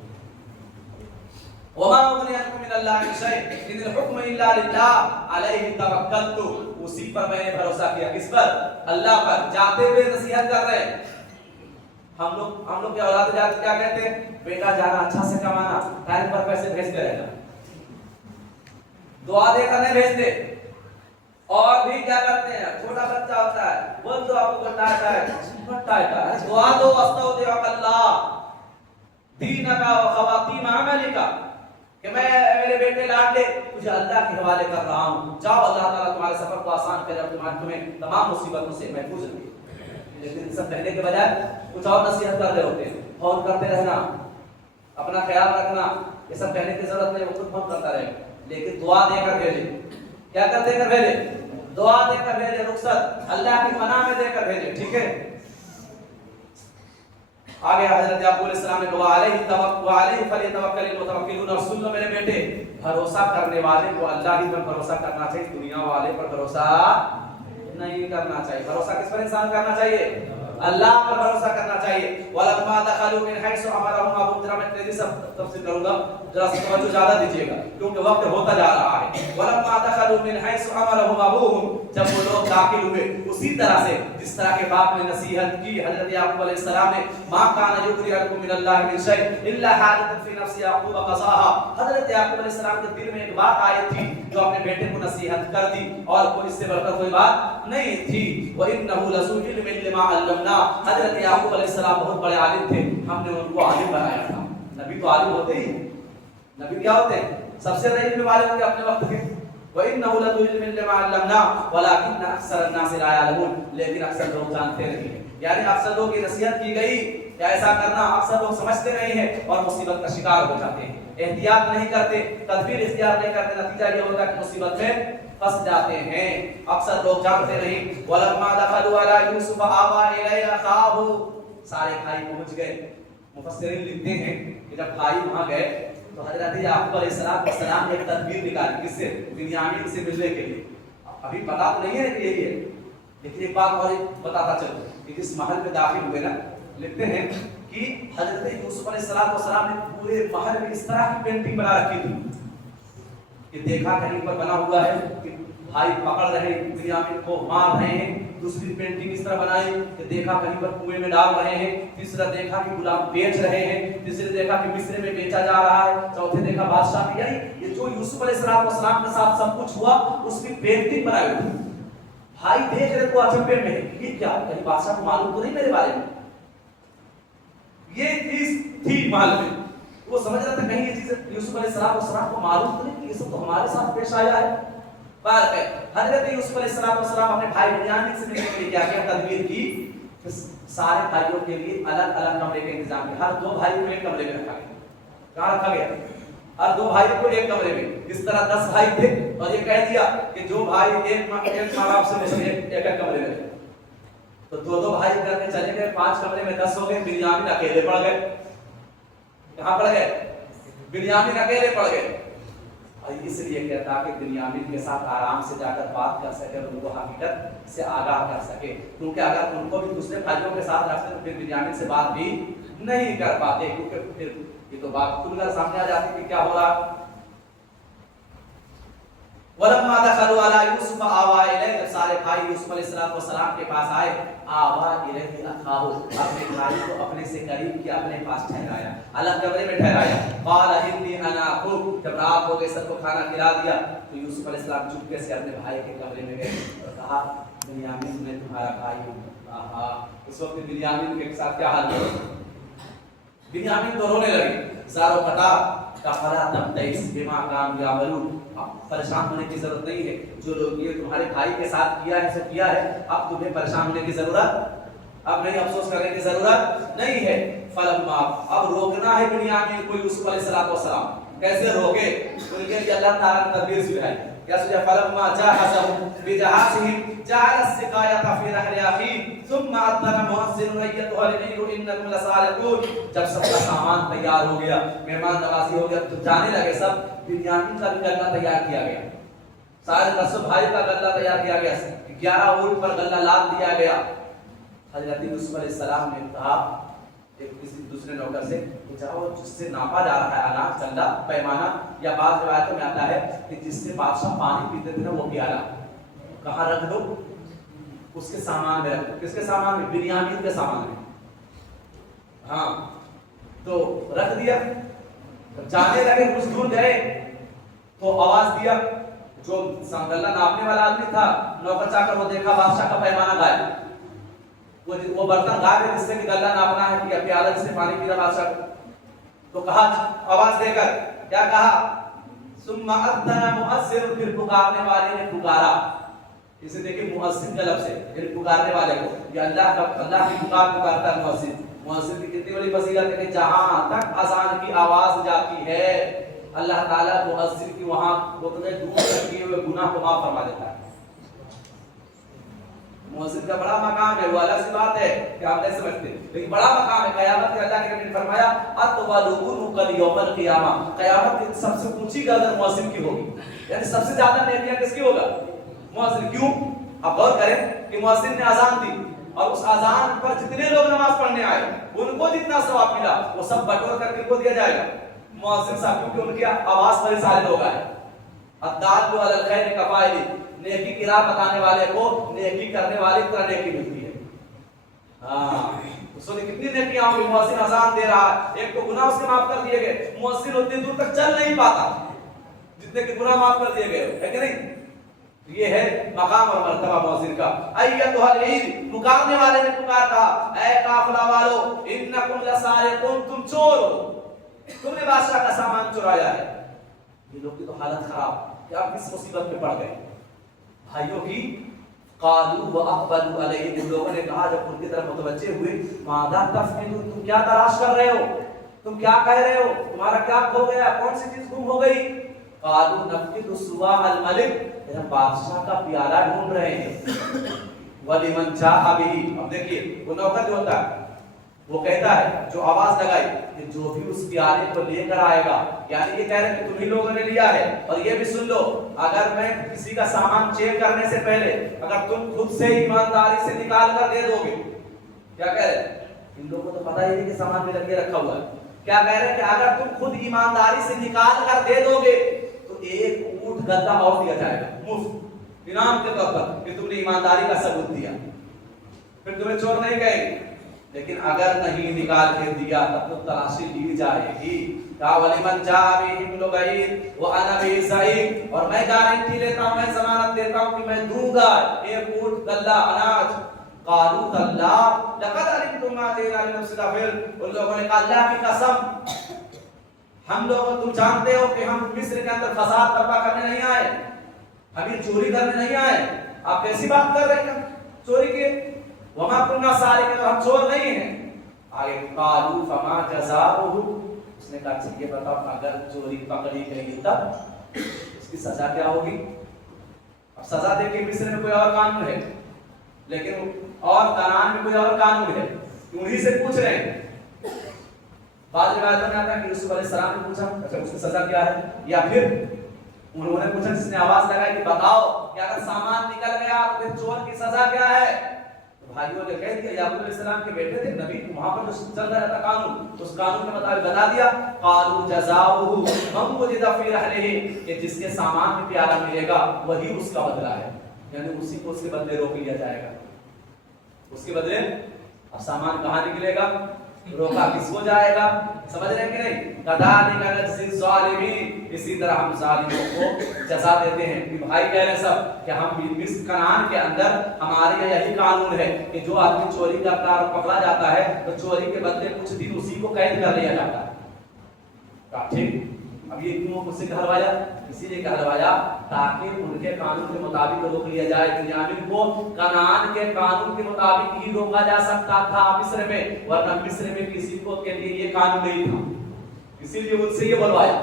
وما اغنی عنکم من اللہ من شیء ان الحکم الا للہ علیہ توکلت, اسی پر میں نے بھروسہ کیا. کس پر؟ اللہ پر. جاتے ہوئے نصیحت کر رہے ہیں. ہم لوگ کے اولاد جاتے کیا کہتے ہیں؟ بیٹا جانا, اچھا سے کمانا, ٹائم پر پیسے بھیجتے رہنا, دعا دے کر نہیں بھیجتے. اور بھی کیا کرتے ہیں, چھوٹا بچہ ہوتا ہے وہ تو آپ کو بتاتا ہے دعا دو استودعک اللہ دینک و خواتیم عملک, کہ میں میرے بیٹے لاڈلے تجھے اللہ کے حوالے کر رہا ہوں, جاؤ اللہ تعالیٰ تمہارے سفر کو آسان کرے اور تمہیں تمام مصیبتوں سے محفوظ رکھے. لیکن سب کہنے کے بجائے کچھ اور نصیحت کر رہے ہوتے ہیں, فون کرتے رہنا, اپنا خیال رکھنا, یہ سب کہنے کی ضرورت نہیں, وہ خود فون کرتا رہے, لیکن دعا دے کر بھیجے. کیا کر دے کر بھیجے؟ دعا دے کر بھیجے، رخصت اللہ کی پناہ میں دے کر بھیجے، ٹھیک ہے۔ آگے حضرت یعقوب علیہ السلام نے کہا علیہ توکل علیہ فلیتوکل المتوکلون، رسول اللہ میرے بیٹے بھروسہ کرنے والے کو اللہ ہی پر بھروسہ کرنا چاہیے، دنیا والے پر بھروسہ نہیں کرنا چاہیے۔ بھروسہ کس پر انسان کرنا چاہیے؟ اللہ پر بھروسہ کرنا چاہیے۔ ولما دخلوا من حيث امرهم ابوهم، ذرا میں تیزی سے تفسیر کروں گا، ذرا توجہ زیادہ دیجیے گا کیونکہ وقت ہوتا جا رہا ہے۔ ولما دخلوا من حيث امرهم ابوهم، جب وہ لوگ داخل ہوئے اسی طرح سے جس طرح کے باپ نے نصیحت کی حضرت یعقوب علیہ السلام نے، ما كان يغنيكم من الله من شيء الا حاجة في نفس يعقوب قضاها، حضرت یعقوب علیہ السلام کے دل میں ایک بات آئی تھی جو اپنے بیٹے کو نصیحت کر دی، اور کوئی اس سے بڑھ کر کوئی بات نہیں تھی۔ وَإِنَّهُ لَذُو عِلْمٍ لِّمَا عَلَّمْنَا، حضرت یعقوب علیہ السلام بہت بڑے عالم تھے، ہم نے ان کو عالم بنایا تھا۔ نبی تو عالم ہوتے ہی، نبی کیا ہوتے ہیں؟ سب سے زیادہ علم والے ہوتے اپنے وقت کے۔ وَإِنَّهُ لَذُو عِلْمٍ لِّمَا عَلَّمْنَا وَلَٰكِنَّ أَكْثَرَ النَّاسِ لَا يَعْلَمُونَ، لیکن اکثر لوگ جانتے نہیں، یعنی اکثر لوگ یہ نصیحت کی گئی کہ ایسا کرنا، اکثر لوگ سمجھتے نہیں ہیں اور مصیبت کا شکار ہو جاتے ہیں، احتیاط نہیں کرتے، تدبیر اختیار نہیں کرتے، نتیجہ یہ ہوتا ہے کہ مصیبت میں پھنس جاتے ہیں، اکثر لوگ جانتے نہیں۔ وَلَمَّا دَخَلُوا عَلَىٰ يُوسُفَ آوَىٰ إِلَيْهِ أَخَاهُ، سارے بھائی پہنچ گئے۔ مفسرین لکھتے ہیں کہ جب بھائی وہاں گئے تو حضرت یعقوب علیہ السلام نے ایک تدبیر نکالی، کس سے؟ بنیامین سے ملنے کے لیے۔ ابھی پتا تو نہیں ہے کہ یہی ہے، لیکن ایک بات اور بتاتا چلو کہ جس محل میں داخل ہوئے نا، لکھتے ہیں کہ حضرت یوسف علیہ السلام نے پورے محل میں اس طرح کی پینٹنگ بنا رکھی تھی کہ دیکھا کہیں پر بنا ہوا ہے کہ بھائی پکڑ رہے ہیں بنیامین کو، مار رہے ہیں، دوسری پینٹنگ اس طرح بنائی کہ دیکھا کہیں پر کنویں میں ڈال رہے ہیں، تیسرا دیکھا کہ غلام بیچ رہے ہیں، تیسرے دیکھا کہ مصر میں بیچا جا رہا ہے، چوتھے دیکھا بادشاہ میں، یعنی یہ جو یوسف علیہ السلام کے ساتھ سب کچھ ہوا اس کی پینٹنگ بنائی ہوئی تھی۔ بھائی دیکھ رہے تو اچھے میں یہ کیا، کہیں بادشاہ کو معلوم تو نہیں میرے بارے میں؟ یہ چیز تھی محل میں، وہ سمجھ رہا تھا کہیں یہ چیز یوسف علیہ السلام کو معلوم تو نہیں کہ یہ سب تو ہمارے ساتھ پیش آیا ہے۔ حضرت یوسف علیہ السلام اپنے بھائی بنیامین سے ملنے کے لیے کیا تدبیر کی، سارے بھائیوں کے لیے الگ الگ کمرے کا انتظام کیا، ہر 2 بھائی کو ایک کمرے میں رکھا گیا۔ کہاں رکھا گیا؟ ہر 2 بھائی کو ایک کمرے میں۔ اس طرح 10 بھائی تھے اور یہ کہہ دیا کہ جو بھائی ایک ماں باپ سے مجھے ایک کمرے میں رکھے، تو 2 بھائی گھر میں چلے گئے، 5 کمرے میں 10 ہو گئے، بنیامین اکیلے پڑ گئے۔ کہاں پڑ گئے؟ بنیامین اکیلے پڑ گئے۔ اور اس لیے کہتا کہ بنیامین کے ساتھ آرام سے جا کر بات کر سکے اور ان کو حقیقت سے آگاہ کر سکے، کیونکہ اگر ان کو بھی دوسرے بھائیوں کے ساتھ رکھتے تو پھر بنیامین سے بات بھی نہیں کر پاتے، کیونکہ پھر یہ تو بات کھل کر سامنے آ جاتی کہ کیا ہو رہا۔ وَلَمَّا دَخَلُوا عَلَىٰ يُوسُفَ آوَىٰ إِلَيْهِ، جب سارے بھائی یوسف علیہ السلام کے پاس آئے، آوَىٰ إِلَيْهِ أَخَاهُ، اپنے بھائی کو اپنے سے قریب کیا، اپنے پاس ٹھہرایا، الگ کمرے میں ٹھہرایا۔ قَالَ إِنِّي أَنَا أَخُوكَ، جب رات ہو گئی سب کو کھانا کھلا دیا تو یوسف علیہ السلام چپکے سے اپنے بھائی کے کمرے میں گئے اور کہا بنیامین میں تمہارا بھائی ہوں۔ اس وقت بنیامین کے ساتھ کیا حال ہوا؟ بنیامین تو رونے لگے، زارو پٹا فَلَا تَبْتَئِسْ بِمَا كَانُوا يَعْمَلُونَ، اب پریشان ہونے کی ضرورت نہیں ہے، جو لوگ یہ تمہارے بھائی کے ساتھ کیا ہے سو کیا ہے، اب تمہیں پریشان ہونے کی ضرورت، اب نہیں افسوس کرنے کی ضرورت نہیں ہے۔ فلما، اب روکنا ہے بنیامین کو یوسف علیہ السلام، کیسے روکے؟ ان کے لیے اللہ تعالیٰ نے تدبیر سجھائی، کیا سجھا؟ فلما جهزهم بجهازهم جعل السقاية في رحل أخيه ثم أذن مؤذن أيتها العير إنكم لسارقون، جب سب کا سامان تیار ہو گیا، مہمان نوازی ہو گیا تو جانے لگے سب، بنیامین کا بھی غلہ تیار کیا گیا، سارے 10 بھائی کا غلہ تیار کیا گیا، 11 اونٹ پر غلہ لاد دیا گیا۔ حضرت یوسف علیہ السلام نے کہا کسی دوسرے نوکر سے کہ جاؤ جس سے ناپا جا رہا ہے اناج چندہ پیمانہ، یا بعض روایتوں میں آتا ہے کہ جس سے بادشاہ پانی پیتے تھے نا وہ پیالہ، کہاں رکھ دو؟ اس کے سامان میں رکھ دو۔ کس کے سامان میں؟ بنیامین کے سامان میں۔ ہاں تو رکھ دیا، جانے لگے، کچھ دور گئے تو آواز دیا، جو غلہ ناپنے والا آدمی تھا نوکر چاہ کر وہ دیکھا بادشاہ کا پیمانہ غائب، وہ برتن غائب ہے جس سے کہ غلہ ناپنا ہے، یا پیالہ جس سے پانی پی رہا بادشاہ کو، تو کہا آواز دے کر، کیا کہا؟ ثم اذن مؤذن، پھر پکارنے والے نے پکارا، اسے دیکھیں مؤذن کا لفظ ہے، یعنی پکارنے والے کو، یہ اللہ کی پکارتا ہے مؤذن۔ مؤذن کی کتنی بڑی فضیلت ہے کہ جہاں تک اذان کی آواز جاتی ہے اللہ تعالیٰ مؤذن کی وہاں دور رکھے ہوئے گناہ کو معاف فرما دیتا ہے۔ مؤذن کا بڑا مقام ہے، وہ الگ سی بات ہے کہ آپ نہیں سمجھتے، لیکن بڑا مقام ہے قیامت کے اللہ کے نبی نے فرمایا اطول قل یوم القیامہ، قیامت کی سب سے اونچی گردن مؤذن کی ہوگی، یعنی سب سے زیادہ نیکیاں کس کی ہوگا؟ مؤذن. کیوں؟ آپ غور کریں کہ مؤذن نے اذان دی اور اس اذان پر جتنے لوگ نماز پڑھنے آئے ان کو جتنا ثواب ملا وہ سب بٹور کر کے کو دیا جائے گا مؤذن صاحب، کیونکہ ان کی آواز پر سارے لوگ آئے. الدال علی الخیر کفائل، نیکی کی راہ بتانے والے کو نیکی کرنے والے کی طرح نیکی ملتی ہے. ہاں اس وقت کتنی نیکیاں ہوں گی. مؤذن اذان دے رہا ہے، ایک تو گناہ اس کے معاف کر دیے گئے، مؤذن اتنی دور تک چل نہیں پاتا جتنے کہ گناہ معاف کر دیے گئے، ہے کہ نہیں؟ یہ ہے مقام اور مرتبہ مؤذن کا. ایتھا العید، پکارنے والے نے پکار کہا اے قافلہ والو انکم لسارقون، تم چور ہو، تم نے بادشاہ کا سامان چرایا ہے. یہ لوگ کی تو حالت خراب کہ آپ کس مصیبت میں پڑ گئے بھائیوں کی. قالوا واقبلوا علیہ، ان لوگوں نے کہا جب ان کی طرف متوجہ ہوئے ماذا تفقدون، تم کیا تلاش کر رہے ہو، تم کیا کہہ رہے ہو، تمہارا کیا کھو گیا، کون سی چیز گم ہو گئی؟ قالوا نفقد صواع الملک، ہم بادشاہ کا پیالہ ڈھونڈ رہے ہیں. ولمن جاء به، اب دیکھیے وہ نوکر جو ہوتا ہے وہ کہتا ہے جو آواز لگائی کہ جو بھی اس پیالے کو لے کر آئے گا، یعنی یہ کہہ رہے ہیں کہ تمہیں لوگوں نے لیا ہے. اور یہ بھی سن لو اگر میں کسی کا سامان چیک کرنے سے پہلے اگر تم خود سے ایمانداری سے نکال کر دے دو گے، کیا کہہ رہے ہیں ان لوگوں کو تو پتہ ہی نہیں کہ سامان میں لگے رکھا ہوا ہے، کیا کہہ رہے ہیں کہ اگر تم خود ایمانداری سے نکال کر دے دو گے تو ایک اونٹ گدا اور دیا جائے گا مفت انعام کے طور پر کہ تم نے ایمانداری کا ثبوت دیا، پھر تمہیں چور نہیں کہیں گے. لیکن اگر نہیں نکال کے دیا تب تو تلاشی لی جائے گی. وَلِمَنْ جَاءَ بِهِ بِالْغَيْبِ وَأَنَا بِهِ زَعِيمٌ، اور میں گارنٹی لیتا ہوں، میں ضمانت دیتا ہوں کہ میں دوں گا ایک اونٹ غلہ اناج. قالوا تاللہ لقد علمتم ما جئنا لنفسد فی الارض، ان لوگوں نے کہا اللہ کی قسم ہم لوگ تم جانتے ہو کہ ہم مصر کے اندر فساد برپا کرنے نہیں آئے، ہم یہ چوری کرنے نہیں آئے. آپ کیسی بات کر رہے ہیں چوری کے؟ وما كنا سارقين، ہم چور نہیں ہیں. آگے قالوا فما جزاؤه، اس نے کہا یہ بتاؤ اگر چوری پکڑی گئی تب اس کی سزا کیا ہوگی؟ اب سزا دے کے مصر میں کوئی اور قانون ہے لیکن اور کنعان میں کوئی اور قانون ہے، انہی سے پوچھ رہے ہیں. بعض روایتوں میں آتا ہے کہ یوسف علیہ السلام نے پوچھا اچھا اس کی سزا کیا ہے، یا پھر انہوں نے پوچھا جس نے آواز لگائی کہ بتاؤ کہ اگر سامان نکل گیا تو پھر چور کی سزا کیا ہے؟ بھائیوں نے کہہ دیا یعقوب علیہ السلام کے بیٹے تھے نبی، وہاں پر جو چل رہا تھا قانون، اس قانون کے مطابق بتا دیا. قالوا جزاؤه من وجد في رحله، کہ جس کے سامان میں پیالہ ملے گا وہی اس کا بدلہ ہے، یعنی اسی کو اس کے بدلے روک لیا جائے گا. اس کے بدلے اب سامان کہاں نکلے گا، روکا کس کو جائے گا؟ سمجھ رہے ہیں کہ نہیں؟ کذالک نجزی الظالمین، اسی طرح ہم ظالموں کو جزا دیتے ہیں. کہ بھائی کہہ رہے سب کہ ہم مصر کنعان کے اندر ہمارے یہاں یہی قانون ہے کہ جو آدمی چوری کرتا ہے اور پکڑا جاتا ہے تو چوری کے بدلے کچھ دن اسی کو قید کر لیا جاتا ہے. کہا ٹھیک. اب یہ کیوں مجھ سے کہلوایا؟ اسی لیے کہلوایا تاکہ ان کے قانون کے مطابق روک لیا جائے. بنیامین کو کنعان کے قانون کے مطابق ہی روکا جا سکتا تھا مصر میں، ورنہ مصر میں کسی کو کے لیے یہ قانون نہیں تھا. اسی لیے ان سے یہ بلوایا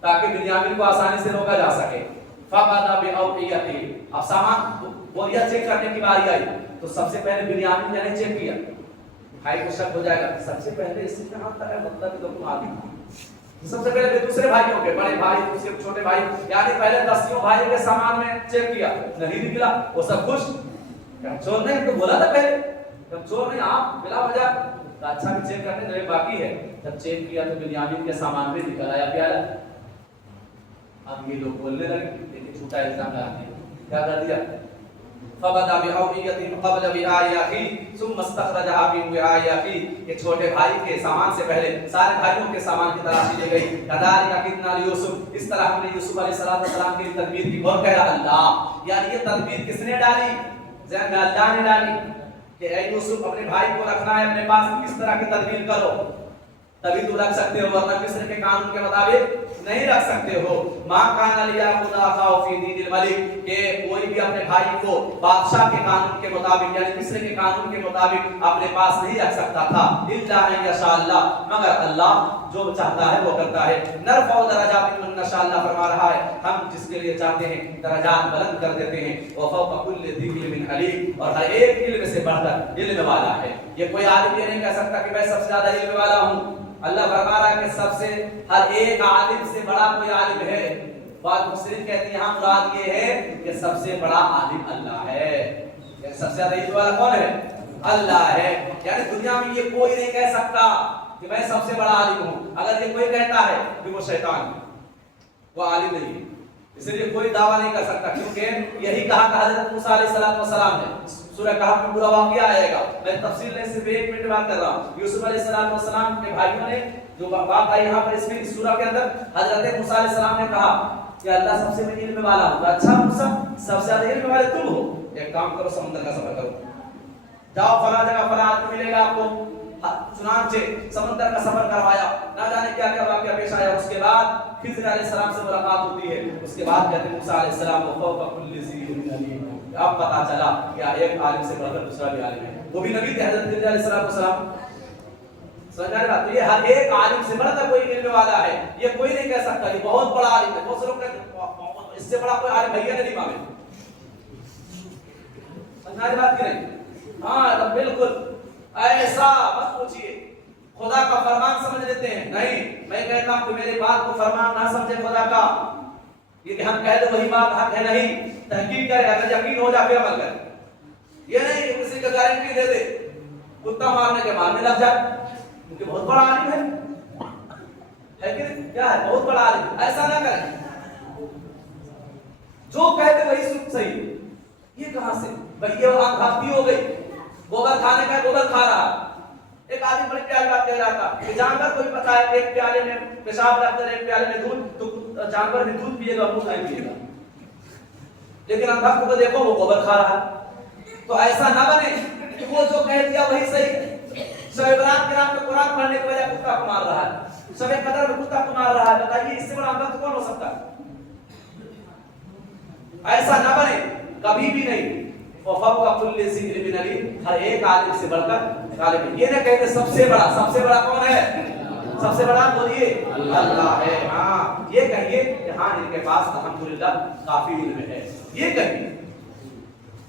تاکہ بنیامین کو آسانی سے روکا جا سکے. فَقَدَ بِأَوْقِيَتِهِ، اب سامان بوریا چیک کرنے کی باری آئی تو سب سے پہلے بنیامین نے چیک کیا. بھائی کو شک ہو جائے گا سب سے پہلے اس سے کہاں تک ہے، مطلب تو تم آدمی سب سے پہلے دوسرے بھائیوں کے، بڑے بھائی دوسرے چھوٹے بھائی، یعنی پہلے 10 بھائیوں کے سامان میں چیک کیا، نہیں نکلا. وہ سب خوش، چور نہیں تو بولا تھا پہلے، جب چور نہیں آپ بلا وجہ اچھا بھی چیک کرنے جو باقی ہے. جب چیک کیا تو بنیامین کے سامان میں نکل آیا پیالہ. اب یہ لوگ بولنے لگے لیکن جھوٹا الزام لگاتے ہیں. کیا کر دیا؟ فَبَدَأَ بِأَوْعِيَتِهِمْ قَبْلَ وِعَاءِ أَخِيهِ ثُمَّ اسْتَخْرَجَهَا مِنْ وِعَاءِ أَخِيهِ، کہ چھوٹے بھائی کے سامان سے پہلے سارے بھائیوں کے سامان کی تلاشی لی گئی. كَذَلِكَ كِدْنَا لِيُوسُفَ، اس طرح ہم نے یوسف علیہ السلام کے لیے تدبیر کی. اور کہہ رہا اللہ، یعنی یہ تدبیر کس نے ڈالی؟ ذہن میں اللہ نے ڈالی کہ اے یوسف اپنے بھائی کو رکھنا ہے اپنے پاس، کس طرح کی تدبیر کرو تبھی تم رکھ سکتے ہو، ورنہ مصر کے قانون کے مطابق نہیں رکھ سکتے ہو. ماں کان لیاخذ اخاه فی دین الملک، کہ کوئی بھی اپنے بھائی کو بادشاہ کے قانون کے مطابق یعنی مصر کے قانون کے مطابق اپنے پاس نہیں رکھ سکتا تھا. الا ان یشاء اللہ، مگر اللہ جو چاہتا ہے وہ کرتا ہے. نرفع درجات من نشاء، اللہ فرما رہا ہے ہم جس کے لیے چاہتے ہیں درجات بلند کر دیتے ہیں. وفوق کل ذی علم علیم، اور ہر ایک علم سے بڑھ کر علم والا ہے. یہ کوئی عالم یہ نہیں کہہ سکتا کہ میں سب سے زیادہ علم والا ہوں. اللہ فرما رہا ہے کہ سب سے ہر ایک عالم سے بڑا کوئی عالم ہے. بعض مفسرین کہتے ہیں یہاں مراد یہ ہے کہ سب سے بڑا عالم اللہ ہے. یعنی سب سے زیادہ علم والا کون ہے؟ اللہ ہے. یعنی دنیا میں یہ کوئی نہیں کہہ سکتا کہ میں سب سے بڑا عالم ہوں. اگر یہ کوئی کہتا ہے کہ وہ شیطان ہے، وہ عالم نہیں ہے. اس لیے کوئی دعویٰ نہیں کر سکتا، کیونکہ یہی کہا کہ حضرت موسیٰ علیہ السلام نے. سورہ کہف میں پورا واقعہ آئے گا، میں تفصیل نہیں صرف ایک منٹ بات کر رہا ہوں. یوسف علیہ السلام کے بھائیوں نے جو بات آئی یہاں پر اس میں اس سورہ کے اندر، حضرت موسیٰ علیہ السلام نے کہا کہ اللہ سب سے میں علم والا ہوں. اچھا موسیٰ، سب سے زیادہ علم والے تم ہو، ایک کام کرو سمندر کا سفر کرو، جاؤ فلاں جگہ فلاں آدمی ملے گا آپ کو. چنانچہ سمندر کا سفر کروایا، نہ جانے کیا کیا واقعہ پیش آیا. اس کے بعد خضر علیہ السلام سے ملاقات ہوتی ہے. اس کے بعد کہتے ہیں موسیٰ علیہ السلام کو فوق کل ذی علم علیم. اب پتا چلا کہ ایک عالم سے بڑھ کر دوسرا بھی عالم ہے. وہ بھی نبی تھے حضرت خضر علیہ السلام. سمجھ آ رہا؟ تو یہ ہر ایک عالم سے بڑھ کر کوئی علم والا ہے. یہ کوئی نہیں کہہ سکتا یہ بہت بڑا عالم ہے. بہت سے لوگ کہتے ہیں اس سے بڑا کوئی عالم ہے ہی نہیں مانگے. سمجھ آ رہی بات کی نہیں؟ ہاں بالکل ایسا مت پوچھیے. خدا کا فرمان سمجھ لیتے ہیں. نہیں، میں کہتا ہوں کہ میرے بات کو فرمان نہ سمجھے خدا کا. یہ کہ ہم کہہ دیں وہی بات حق ہے، نہیں. تحقیق کرے، اگر یقین ہو جائے پھر عمل کرے. یہ نہیں کہ کسی کو گارنٹی دے دے، کتا مارنے کے مارنے لگ جائے کیونکہ بہت بڑا عالم ہے کہ کیا ہے، بہت بڑا عالم. ایسا نہ کریں. جو کہتے وہی صحیح. یہ کہاں سے بھائی؟ یہ آنکھاتی ہو گئی. گوبر کھانے کا گوبر کھا رہا. ایک آدمی بڑی پیاری بات کہہ رہا تھا کہ جانور کوئی پتا ہے ایک پیالے میں پیشاب رکھ کر ایک پیالے میں دودھ، تو جانور بھی دودھ پیے گا، وہ نہیں پیے گا. لیکن اندھا کو دیکھو وہ گوبر کھا رہا ہے. تو ایسا نہ بنے کہ وہ جو کہہ دیا وہی صحیح. شب برات کے نام پہ قرآن پڑھنے کی وجہ کتا کو مار رہا ہے، شب قدر میں کتا کو مار رہا ہے. بتائیے اس سے بڑا اندھا کون ہو سکتا ہے؟ ایسا نہ بنے کبھی بھی نہیں. وفوق کل ذی علم علیم، ہر ایک عالم سے بڑھ کر عالم ہے. یہ نہ کہتے سب سے بڑا. سب سے بڑا کون ہے؟ سب سے بڑا بولیے اللہ ہے. ہاں یہ کہیے کہ ہاں ان کے پاس الحمدللہ کافی علم ہے. یہ کہیے.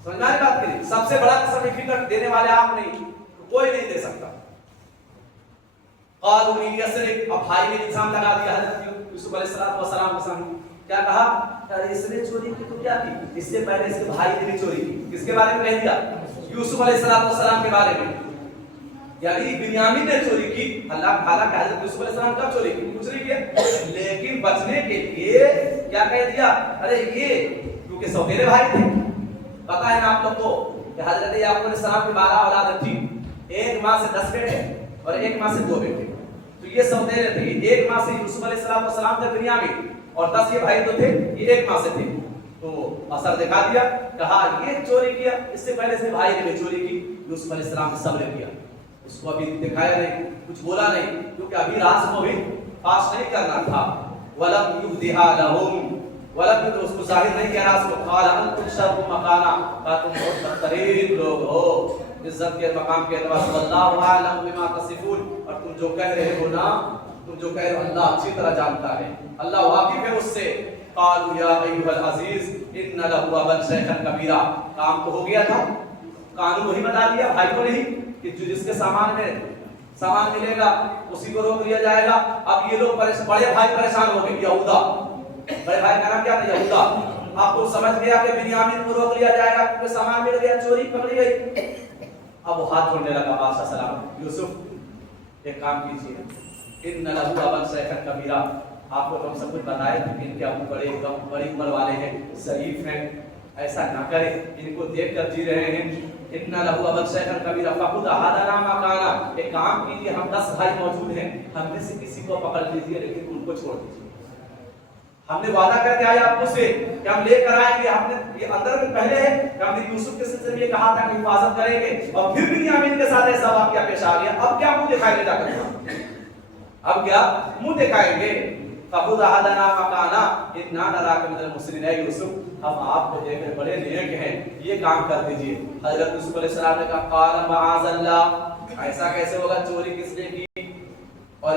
سمجھنا ہے بات کی؟ سب سے بڑا سرٹیفکیٹ دینے والے آپ نہیں، کوئی نہیں دے سکتا. قالوا یسرق، اب بھائی نے الزام لگا دیا حضرت یوسف علیہ السلام کے سامنے. کیا کہا؟ ارے اس نے چوری کی تو کیا کی؟ اس سے پہلے اس کے بھائی نے بھی چوری کی. کس کے بارے میں کہہ دیا؟ یوسف علیہ السلام کے بارے میں. یعنی بنیامین نے چوری کی. اللہ تعالیٰ کہ حضرت یوسف علیہ السلام کب چوری کی؟ کچھ نہیں کیا، لیکن بچنے کے لیے کیا کہہ دیا؟ ارے یہ کیونکہ سوتیلے بھائی تھے. پتا ہے نا آپ لوگ کو کہ حضرت یعقوب علیہ السلام کی 12 اولاد تھی. ایک ماں سے 10 بیٹے اور ایک ماں سے 2 بیٹے. تو یہ سوتیلے تھے. ایک ماں سے یوسف علیہ السلام تھے بنیامین، اور 10 یہ بھائی تو تھے یہ ایک ماں سے تھے. تو اثر دکھا دیا، کہا یہ چوری کیا، اس سے پہلے سے بھائی نے بھی چوری کی. یوسف علیہ السلام نے صبر کیا، اس کو ابھی دکھایا نہیں، کچھ بولا نہیں، کیونکہ ابھی راز کو بھی فاش نہیں کرنا تھا. ولم یبدھا لهم، ولم تو اس کو ظاہر نہیں کیا راز کو. قال انتم شر مکانا، کہا تم بہت بدترین لوگ ہو عزت کے مقام کے اعتبار سے. واللہ اعلم بما تصفون، اور تم جو کہہ رہے ہو نا، تم جو کہہ رہے ہو اللہ اچھی طرح جانتا ہے، اللہ واقف ہے اس سے. قالوا یا ایھا العزیز ان له ابا شیخا کبیرا. کام تو ہو گیا تھا، قانون وہی بتا دیا بھائی کو نہیں کہ جس کے سامان میں سامان ملے گا اسی کو روک لیا جائے گا. اب یہ لوگ بڑے بھائی پریشان ہو گئے. یہودا بڑے بھائی کا نام کیا تھا؟ یہودا. اب تو سمجھ گیا کہ بنیامین کو روک لیا جائے گا کیونکہ سامان مل گیا، چوری پکڑی گئی. اب وہ ہاتھ جوڑنے لگا بادشاہ سلام. یوسف ایک کام کیجیے، ان له ابا شیخا کبیرا. آپ کو ہم سب کچھ بتائے کہ ان کے ابو بڑی عمر والے ہیں، شریف ہیں، ایسا نہ کریں، ان کو دیکھ کر جی رہے ہیں. ان له ابا شیخا کبیرا فخذ احدنا مکانا. ایک کام کیجیے، ہم 10 بھائی موجود ہیں، ہم میں سے کسی کو پکڑ لیجیے لیکن ان کو چھوڑ دیجیے. ہم نے وعدہ کر کے آئے آپ کو سے کہ ہم لے کر آئیں گے. ہم نے یہ اندر میں پہلے ہے کہ ہم نے یوسف کے سلسلے میں کہا تھا کہ حفاظت کریں گے، اور پھر بنیامین کے ساتھ ایسا واقعہ پیش آ گیا. اب کیا منہ دکھائیں گے جا کر؟ اب کیا منہ دکھائیں گے؟ فخذ احدنا مکانا انا نراک من المحسنین. اے یوسف ہم آپ کو دیکھ کر بڑے نیک ہیں، یہ کام کر دیجیے. حضرت یوسف علیہ السلام نے کہا قال معاذ اللہ، ایسا کیسے ہوگا، چوری کس نے کی؟ اور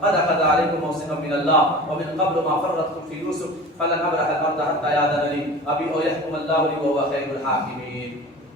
qad akhadha alaykum mawsiqan min Allah wa min qablu ma farrattum fi Yusuf falan abraha al-ardha hatta ya'dana li abi aw yahkum Allahu li wa huwa khayrul hakimin।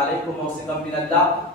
alaykum mawsiqan min Allah,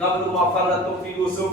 qablu ma farrattum fi Yusuf,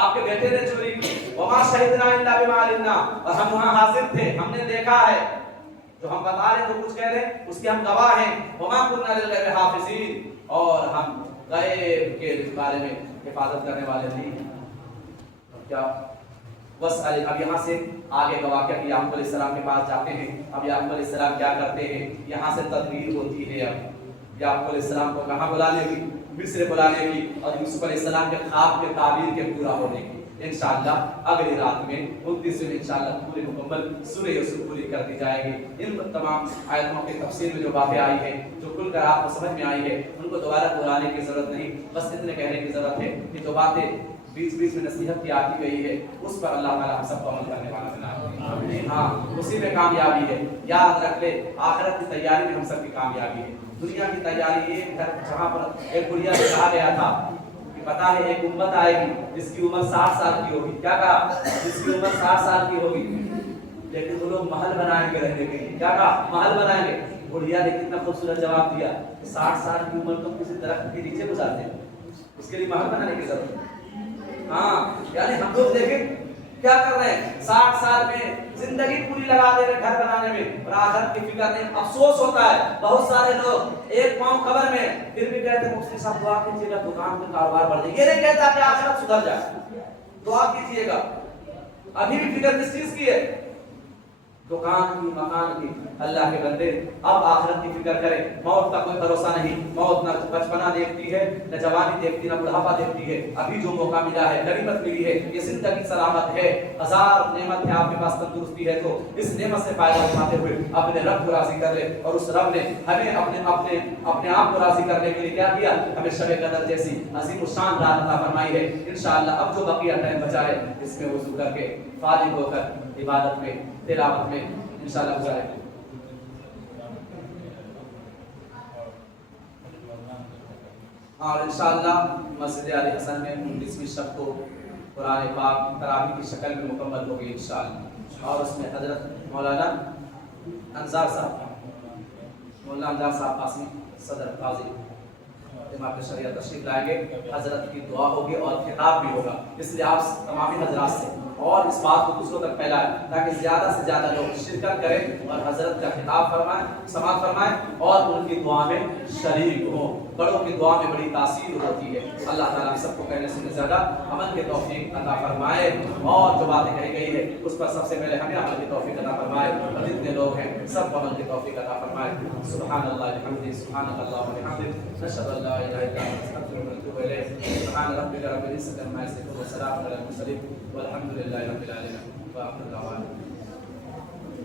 آپ کے بیٹے نے چوری کی، وما شہدنا الا بما علمنا، اور ہم وہاں حاضر تھے، ہم نے دیکھا ہے، جو ہم بتا رہے ہیں جو کچھ کہہ رہے ہیں اس کے ہم گواہ ہیں، وما كنا للغیب حافظین، اور ہم غیب کے بارے میں حفاظت کرنے والے نہیں ہیں۔ کیا بس اب یہاں سے آگے کا واقعہ کہ یعقوب علیہ السلام کے پاس جاتے ہیں۔ اب یعقوب علیہ السلام کیا کرتے ہیں، یہاں سے تدبیر ہوتی ہے۔ اب یعقوب علیہ السلام کو کہاں بلانے کی، مصر بلانے کی، اور یوسف علیہ السلام کے خواب کے تعبیر کے پورا ہونے کی۔ انشاءاللہ اگلی رات میں 29 میں انشاءاللہ پوری مکمل سورہ یوسف پوری کر دی جائے گی۔ ان تمام آیتوں کی تفسیر میں جو باتیں آئی ہیں، جو کھل کر آپ کو سمجھ میں آئی ہے، ان کو دوبارہ دہرانے کی ضرورت نہیں، بس اتنے کہنے کی ضرورت ہے کہ جو باتیں بیچ میں نصیحت کی آتی گئی ہے اس پر اللہ تعالیٰ ہم سب کو عمل کرنے والا بنائے۔ ہاں اسی میں کامیابی ہے، یاد رکھ لے، آخرت کی تیاری میں ہم سب کی کامیابی ہے۔ دنیا کی تیاری ایک ہے جہاں پر ایک بڑھیا سے کہا گیا تھا کہ پتا ہے ایک امت آئے گی جس کی عمر 60 سال کی ہوگی، کیا کہا، جس کی عمر 60 سال کی ہوگی، لیکن وہ لوگ محل بنائیں گے رہنے کے لیے، کیا کہا، محل بنائیں گے۔ بڑھیا نے کتنا خوبصورت جواب دیا، 60 سال کی عمر تم کسی درخت کے نیچے گزارتے ہیں، اس کے لیے محل بنانے کی ضرورت ہے۔ ہاں یعنی ہم لوگ دیکھیں کیا کر رہے ہیں، 60 سال میں زندگی پوری لگا دے رہے گھر بنانے میں، اور آخرت کی فکر نہیں۔ افسوس ہوتا ہے بہت سارے لوگ ایک پاؤں قبر میں پھر بھی کہتے ہیں مفتی صاحب دعا کیجیے گا دکان میں کاروبار بڑھ جائے، یہ نہیں کہتا کہ آخرت سدھر جائے، دعا کیجیے گا۔ ابھی بھی فکر کس چیز کی ہے، دکان کی، مکان کی۔ اللہ کے بندے اب آخرت کی فکر کریں، موت کا کوئی بھروسہ نہیں، موت نہ بچپنا دیکھتی ہے، نہ جوانی دیکھتی، نہ بڑھاپا دیکھتی ہے۔ ابھی جو موقع ملا ہے، غنیمت ملی ہے، یہ زندگی سلامت ہے، ہزار نعمت ہے آپ کے پاس، تندرستی ہے، تو اس نعمت سے فائدہ اٹھاتے ہوئے اپنے رب کو راضی کر لے۔ اور اس رب نے ہمیں اپنے آپ کو راضی کرنے کے لیے کیا کیا، ہمیں شب قدر جیسی عظیم الشان رات عطا فرمائی ہے۔ انشاءاللہ اب جو بقیہ ٹائم بچا ہے اس میں وضو کر کے فارغ ہو کر عبادت میں، تلاوت میں انشاءاللہ گزارے۔ اور انشاءاللہ مسجد علی حسن میں 19ویں شب کو قرآن پاک تراویح کی شکل میں مکمل ہوگی انشاءاللہ، اور اس میں حضرت مولانا انصار صاحب قاسمی صدر قاضی امام شریعت تشریف لائیں گے، حضرت کی دعا ہوگی اور خطاب بھی ہوگا۔ اس لیے آپ تمامی حضرات سے اور اس بات کو دوسروں تک پھیلائیں تاکہ زیادہ سے زیادہ لوگ شرکت کریں اور حضرت کا خطاب فرمائیں، سماعت فرمائیں اور ان کی دعا میں شریک ہوں۔ بڑوں کی دعا میں بڑی تاثیر ہوتی ہے۔ اللہ تعالیٰ سب کو کہنے سے زیادہ عمل کی توفیق عطا فرمائے، اور جو باتیں کہی گئی ہے اس پر سب سے پہلے ہمیں عمل کی توفیق عطا فرمائے، اور جتنے لوگ ہیں سب کو عمل کی توفیق عطا فرمائے۔ سبحان اللہ الحمد، سبحان اللہ الحمد، نشهد ان لا اله الا انت نستغفرك ونتوب اليك۔ سبحان ربك رب العزة عما يصفون وسلام على المرسلين والحمد لله رب العالمين۔